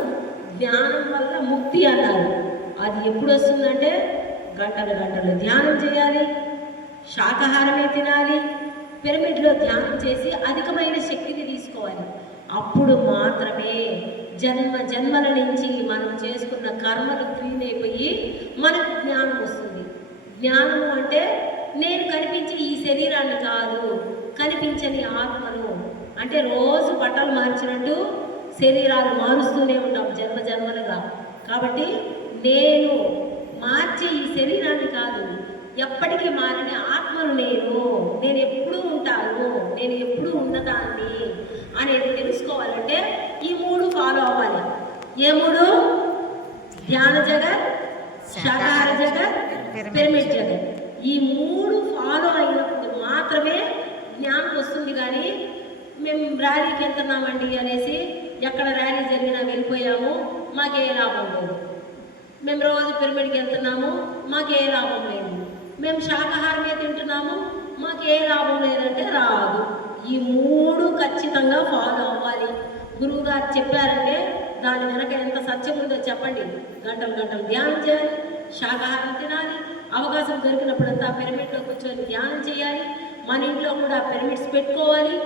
జ్ఞానం వల్ల ముక్తి అన్నారు. అది ఎప్పుడు వస్తుందంటే గంటలు గంటలు ధ్యానం చేయాలి, శాకాహారమే తినాలి, పిరమిడ్లో ధ్యానం చేసి అధికమైన శక్తిని తీసుకోవాలి. అప్పుడు మాత్రమే జన్మల నుంచి మనం చేసుకున్న కర్మలు క్లీన్ అయిపోయి మనకు జ్ఞానం వస్తుంది. జ్ఞానము అంటే నేను కనిపించే ఈ శరీరాన్ని కాదు, కనిపించని ఆత్మను. అంటే రోజు బట్టలు మార్చినట్టు శరీరాలు మారుస్తూనే ఉంటాం జన్మలుగా. కాబట్టి నేను మార్చే ఈ శరీరాన్ని కాదు, ఎప్పటికీ మారని ఆత్మను నేను ఎప్పుడూ ఉంటాను, నేను ఎప్పుడూ ఉన్నదాన్ని అనేది తెలుసుకోవాలంటే ఈ 3 ఫాలో అవ్వాలి. ఏ 3? ధ్యాన జగత్, శాకాహార జగత్, పిరమిడ్ జగత్. ఈ 3 ఫాలో అయినప్పుడు మాత్రమే జ్ఞానం వస్తుంది. కానీ మేము ర్యాలీకి వెళ్తున్నామండి అనేసి ఎక్కడ ర్యాలీ జరిగినా వెళ్ళిపోయాము, మాకే లాభం లేదు. మేము రోజు పిరమిడ్కి వెళ్తున్నాము, మాకే లాభం లేదు. మేము శాకాహారమే తింటున్నాము, మాకే లాభం లేదంటే రాదు. ఈ 3 ఖచ్చితంగా ఫాలో అవ్వాలి. గురువు గారు చెప్పారంటే దాని వెనక ఎంత సత్యం ఉందో చెప్పండి. గంటలు గంటలు ధ్యానం చేయాలి, శాకాహారం తినాలి, అవకాశం దొరికినప్పుడంతా పిరమిడ్లో కూర్చొని ధ్యానం చేయాలి, మన ఇంట్లో కూడా పిరమిడ్స్ పెట్టుకోవాలి.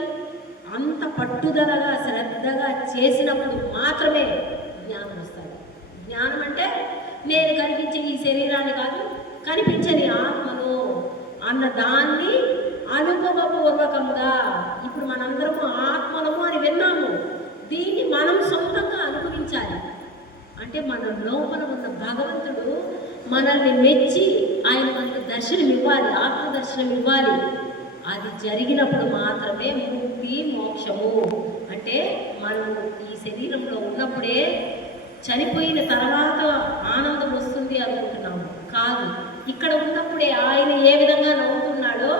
అంత పట్టుదలగా శ్రద్ధగా చేసినప్పుడు మాత్రమే జ్ఞానం వస్తుంది. జ్ఞానం అంటే నేను కనిపించే ఈ శరీరాన్ని కాదు, కనిపించని ఆత్మను అన్న దాన్ని అనుభవపూర్వకంగా ఇప్పుడు మనందరము ఆత్మలము అని విన్నాము. దీన్ని మనం సొంతంగా అనుభవించాలి. అంటే మన లోపల ఉన్న భగవంతుడు మనల్ని మెచ్చి ఆయన మనకు దర్శనం ఇవ్వాలి, ఆత్మ దర్శనం ఇవ్వాలి. అది జరిగినప్పుడు మాత్రమే ముక్తి, మోక్షము. అంటే మనం ఈ శరీరంలో ఉన్నప్పుడే చనిపోయిన తర్వాత ఆనందం వస్తుంది అనుకుంటున్నాము. కాదు, ఇక్కడ ఉన్నప్పుడే ఆయన ఏ విధంగా నవ్వుతున్నాడో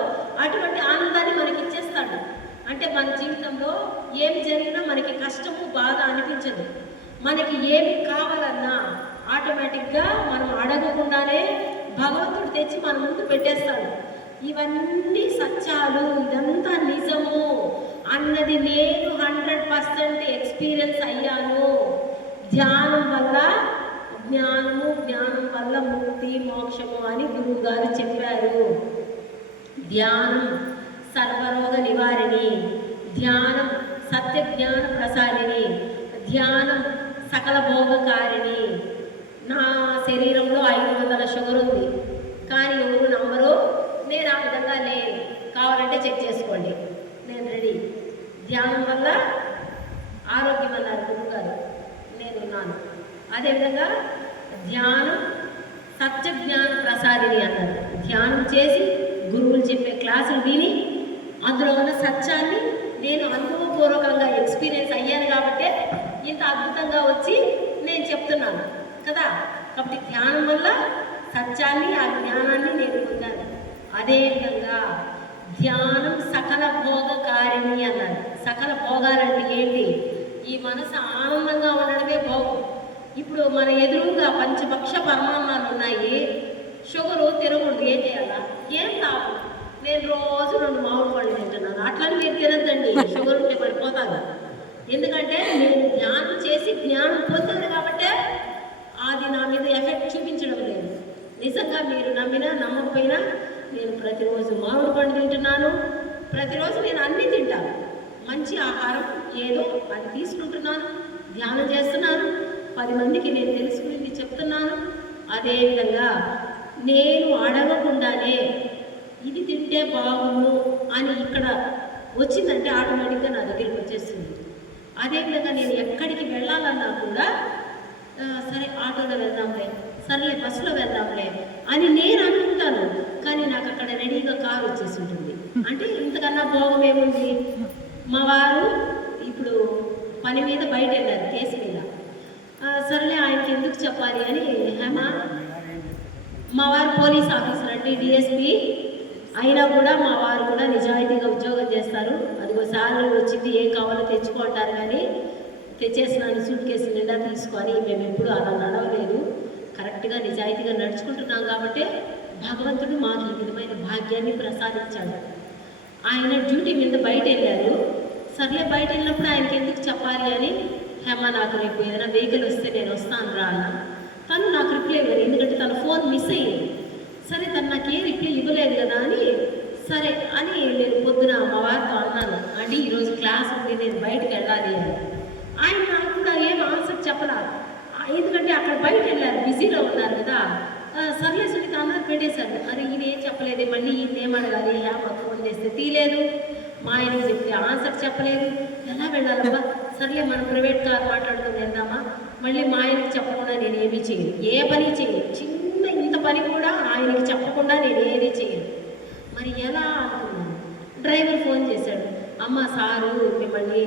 అటువంటి ఆనందాన్ని మనకి ఇచ్చేస్తాడు. అంటే మన జీవితంలో ఏమి జరిగినా మనకి కష్టము, బాధ అనిపించదు. మనకి ఏమి కావాలన్నా ఆటోమేటిక్గా మనం అడగకుండానే భగవంతుడు తెచ్చి మన ముందు పెట్టేస్తాడు. ఇవన్నీ సత్యాలు, ఇదంతా నిజము అన్నది నేను 100% ఎక్స్పీరియన్స్ అయ్యాను. ధ్యానం వల్ల జ్ఞానము, జ్ఞానం వల్ల ముక్తి, మోక్షము అని గురువు గారు చెప్పారు. ధ్యానం సర్వరోగ నివారిణి, ధ్యానం సత్య జ్ఞాన ప్రసాదిని, ధ్యానం సకల భోగకారిణి. నా శరీరంలో 500 షుగర్ ఉంది, కానీ ఎవరు నమ్మరు. నేను ఆ విధంగా లేను, కావాలంటే చెక్ చేసుకోండి, నేను రెడీ. ధ్యానం వల్ల ఆరోగ్యం అన్నారు గురువు గారు, నేనున్నాను. అదేవిధంగా ధ్యానం సత్య జ్ఞాన ప్రసాదిని అన్నారు. ధ్యానం చేసి గురువులు చెప్పే క్లాసులు విని అందులో ఉన్న సత్యాన్ని నేను అనుభవపూర్వకంగా ఎక్స్పీరియన్స్ అయ్యాను కాబట్టి ఇంత అద్భుతంగా వచ్చి నేను చెప్తున్నాను కదా. కాబట్టి ధ్యానం వల్ల సత్యాన్ని, ఆ జ్ఞానాన్ని నేను పొందాను. అదేవిధంగా ధ్యానం సకల భోగకారిణి అన్నారు. సకల భోగాలంటే ఏంటి? ఈ మనసు ఆనందంగా ఉండడమే బాగు. ఇప్పుడు మన ఎదురుగా పంచభక్ష పరమాన్నాలు ఉన్నాయి. షుగరు తినకూడదు, ఏం చేయాలా? ఏం లాభం? నేను రోజు 2 మామిడి పళ్ళు తింటున్నాను. అట్లని మీరు తినద్దండి, షుగర్ ఉంటే పడిపోతాను. ఎందుకంటే నేను ధ్యానం చేసి జ్ఞానం పొందాను కాబట్టి అది నా మీద ఎఫెక్ట్ చూపించడం లేదు. నిజంగా మీరు నమ్మినా నమ్మకపోయినా నేను ప్రతిరోజు మామిడి పండు తింటున్నాను. ప్రతిరోజు నేను అన్నీ తింటాను. మంచి ఆహారం ఏదో అది తీసుకుంటున్నాను, ధ్యానం చేస్తున్నాను, 10 మందికి నేను తెలుసుకుని చెప్తున్నాను. అదేవిధంగా నేను అడగకుండానే ఇది తింటే బాగుండు అని ఇక్కడ వచ్చిందంటే ఆటోమేటిక్గా నా దగ్గరికి వచ్చేస్తుంది. అదేవిధంగా నేను ఎక్కడికి వెళ్ళాలన్నా కూడా సరే ఆటోలో వెళ్దాంలే, సర్లే బస్సులో వెళ్దాంలే అని నేను అనుకుంటాను. కానీ నాకు అక్కడ రెడీగా కారు వచ్చేసి ఉంటుంది. అంటే ఇంతకన్నా భోగం ఏముంది? మా వారు ఇప్పుడు పని మీద బయట వెళ్ళారు, కేసు మీద. సర్లే ఆయనకి ఎందుకు చెప్పాలి అని మా వారు పోలీస్ ఆఫీసర్ అండి, డిఎస్పి అయినా కూడా మా వారు కూడా నిజాయితీగా ఉద్యోగం చేస్తారు. అదిగో శాలరీ వచ్చింది, ఏం కావాలో తెచ్చుకుంటారు. కానీ తెచ్చేసినాను సూట్ కేసు నిండా తీసుకొని మేము ఎప్పుడు అలా నడవలేదు. కరెక్ట్గా నిజాయితీగా నడుచుకుంటున్నాం కాబట్టి భగవంతుడు మాకు ఈ విధమైన భాగ్యాన్ని ప్రసాదించాడు. ఆయన డ్యూటీ మీద బయట వెళ్ళారు. సర్లే బయట వెళ్ళినప్పుడు ఆయనకి ఎందుకు చెప్పాలి అని నాకు రేపు ఏదైనా వెహికల్ వస్తే నేను వస్తాను రా అన్న. తను నాకు రిప్లై ఇవ్వలేదు, ఎందుకంటే తన ఫోన్ మిస్ అయ్యింది. సరే తను నాకు ఏ రిప్లై ఇవ్వలేదు కదా అని సరే అని నేను పొద్దున మా వారితో అన్నాను, అంటే ఈరోజు క్లాస్ ఉంది, నేను బయటకు వెళ్ళాలి అని. ఆయన నాకు కూడా ఏం ఆన్సర్ చెప్పలేదు, ఎందుకంటే అక్కడ బయట వెళ్ళారు, బిజీలో ఉన్నారు కదా. సర్లే సునీత అందరూ పెట్టేశారు. అరే ఈయన ఏం చెప్పలేదు, మళ్ళీ ఈయన ఏం అడగాలి? మాకు ఫోన్ చేస్తే తీయలేదు, మా ఆయనకి చెప్తే ఆన్సర్ చెప్పలేదు, ఎలా వెళ్ళాలబ్బా? సర్లే మనం ప్రైవేట్ కార్ మాట్లాడుతూ వెళ్దామా? మళ్ళీ మా ఆయనకి చెప్పకుండా నేను ఏమీ చేయను, ఏ పని చేయను. చిన్న ఇంత పని కూడా ఆయనకి చెప్పకుండా నేను ఏది చేయను. మరి ఎలా అనుకున్నాను. డ్రైవర్ ఫోన్ చేశాడు, అమ్మ సారు మిమ్మల్ని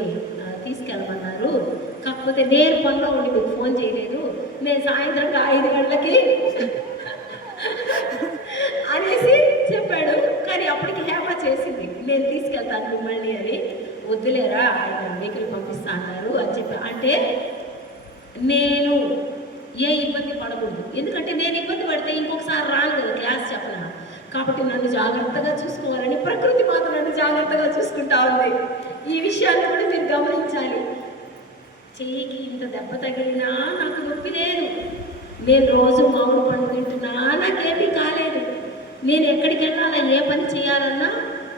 తీసుకెళ్ళమన్నారు, కాకపోతే నేను పనిలో ఉండి మీకు ఫోన్ చేయలేదు, నేను సాయంత్రం 5 గంటలకి అనేసి చెప్పాడు. కానీ అప్పటికి హేమ చేసింది, నేను తీసుకెళ్తాను మిమ్మల్ని అని. వద్దులేరా ఆయన వెహికల్ పంపిస్తా అన్నారు అని చెప్పి. అంటే నేను ఏ ఇబ్బంది పడకూడదు, ఎందుకంటే నేను ఇబ్బంది పడితే ఇంకొకసారి రాను కదా క్లాస్ చెప్పనా. కాబట్టి నన్ను జాగ్రత్తగా చూసుకోవాలని ప్రకృతి మాత్రం నన్ను జాగ్రత్తగా చూసుకుంటా ఉంది. ఈ విషయాన్ని కూడా మీరు గమనించాలి. చెయ్యికి ఇంత దెబ్బ తగిలినా నాకు నొప్పి లేదు, నేను రోజు మామిడి పండు తింటున్నా, నాకేమీ కాలేదు. నేను ఎక్కడికి వెళ్ళాలా, ఏ పని చేయాలన్నా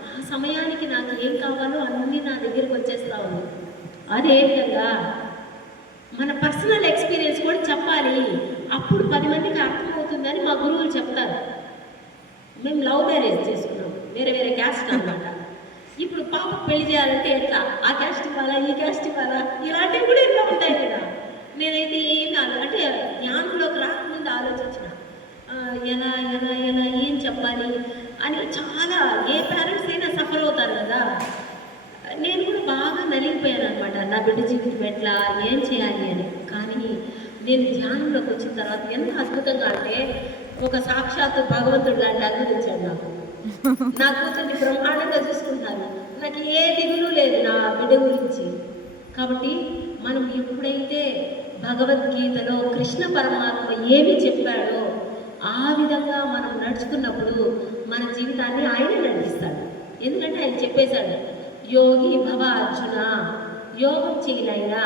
ఆ సమయానికి నాకు ఏం కావాలో అన్నీ నా దగ్గరికి వచ్చేస్తా ఉంది. అదేవిధంగా మన పర్సనల్ ఎక్స్పీరియన్స్ కూడా చెప్పాలి, అప్పుడు 10 మందికి అర్థమవుతుందని మా గురువులు చెప్తారు. మేము లవ్ మ్యారేజ్ చేసుకున్నాం, వేరే వేరే క్యాస్ట్ అన్నమాట. ఇప్పుడు పాపకు పెళ్లి చేయాలంటే ఎట్లా, ఆ క్యాస్ట్ ఇవ్వాలా, ఈ క్యాస్ట్ ఇవ్వాలా, ఇలాంటివి కూడా ఎట్లా ఉంటాయి కదా. నేనైతే ఏం కాదు అంటే జ్ఞానంలోకి రాకముందు ఆలోచించిన ఎలా ఎలా ఎలా ఏం చెప్పాలి అని. చాలా ఏ పేరెంట్స్ అయినా సఫర్ అవుతారు కదా. నేను కూడా బాగా నలిగిపోయాను అనమాట, నా బిడ్డ జీవితం ఎట్లా, ఏం చేయాలి అని. కానీ నేను ధ్యానంలోకి వచ్చిన తర్వాత ఎంత అద్భుతంగా అంటే ఒక సాక్షాత్తు భగవంతుడు లాంటి అనుభవించాడు నాకు. నా కూతుర్ని బ్రహ్మాండంగా చూసుకుంటాను, నాకు ఏ దిగులు లేదు నా బిడ్డ గురించి. కాబట్టి మనం ఎప్పుడైతే భగవద్గీతలో కృష్ణ పరమాత్మ ఏమి చెప్పాడో ఆ విధంగా మనం నడుచుకున్నప్పుడు మన జీవితాన్ని ఆయన నడిపిస్తాడు. ఎందుకంటే ఆయన చెప్పేశాడు, యోగి భవ అర్జున, యోగం చేయనైనా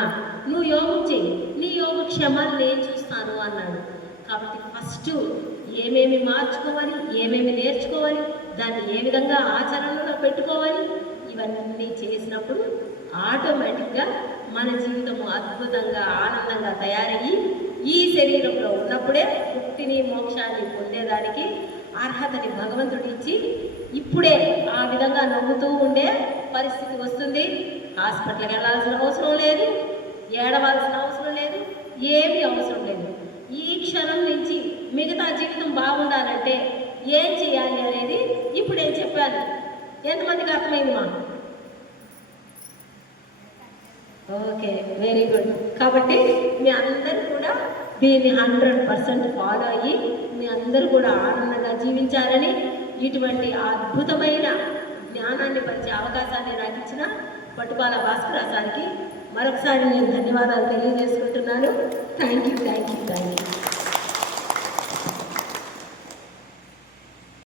నువ్వు యోగం చేయి, నీ యోగక్షేమాలు నేను చూస్తాను అన్నాడు. కాబట్టి ఫస్ట్ ఏమేమి మార్చుకోవాలి, ఏమేమి నేర్చుకోవాలి, దాన్ని ఏ విధంగా ఆచరణలో పెట్టుకోవాలి, ఇవన్నీ చేసినప్పుడు ఆటోమేటిక్గా మన జీవితము అద్భుతంగా ఆనందంగా తయారయ్యి ఈ శరీరంలో ఉన్నప్పుడే ముక్తిని మోక్షాన్ని పొందేదానికి అర్హతని భగవంతుడు ఇచ్చి ఇప్పుడే ఆ విధంగా నవ్వుతూ ఉండే పరిస్థితి వస్తుంది. హాస్పిటల్కి వెళ్ళాల్సిన అవసరం లేదు, ఏడవలసిన అవసరం లేదు, ఏమీ అవసరం లేదు. ఈ క్షణం నుంచి మిగతా జీవితం బాగుండాలంటే ఏం చేయాలి అనేది ఇప్పుడు నేను చెప్పాను. ఎంతమందికి అర్థమైంది మా? Okay, very good. కాబట్టి మీ అందరూ కూడా దీన్ని 100% ఫాలో అయ్యి మీ అందరూ కూడా ఆనందంగా జీవించాలని, ఇటువంటి అద్భుతమైన జ్ఞానాన్ని పంచే అవకాశాన్ని నాకు ఇచ్చిన పట్టుపాల భాస్కర్ సార్కి మరొకసారి నేను ధన్యవాదాలు తెలియజేసుకుంటున్నాను. Thank you.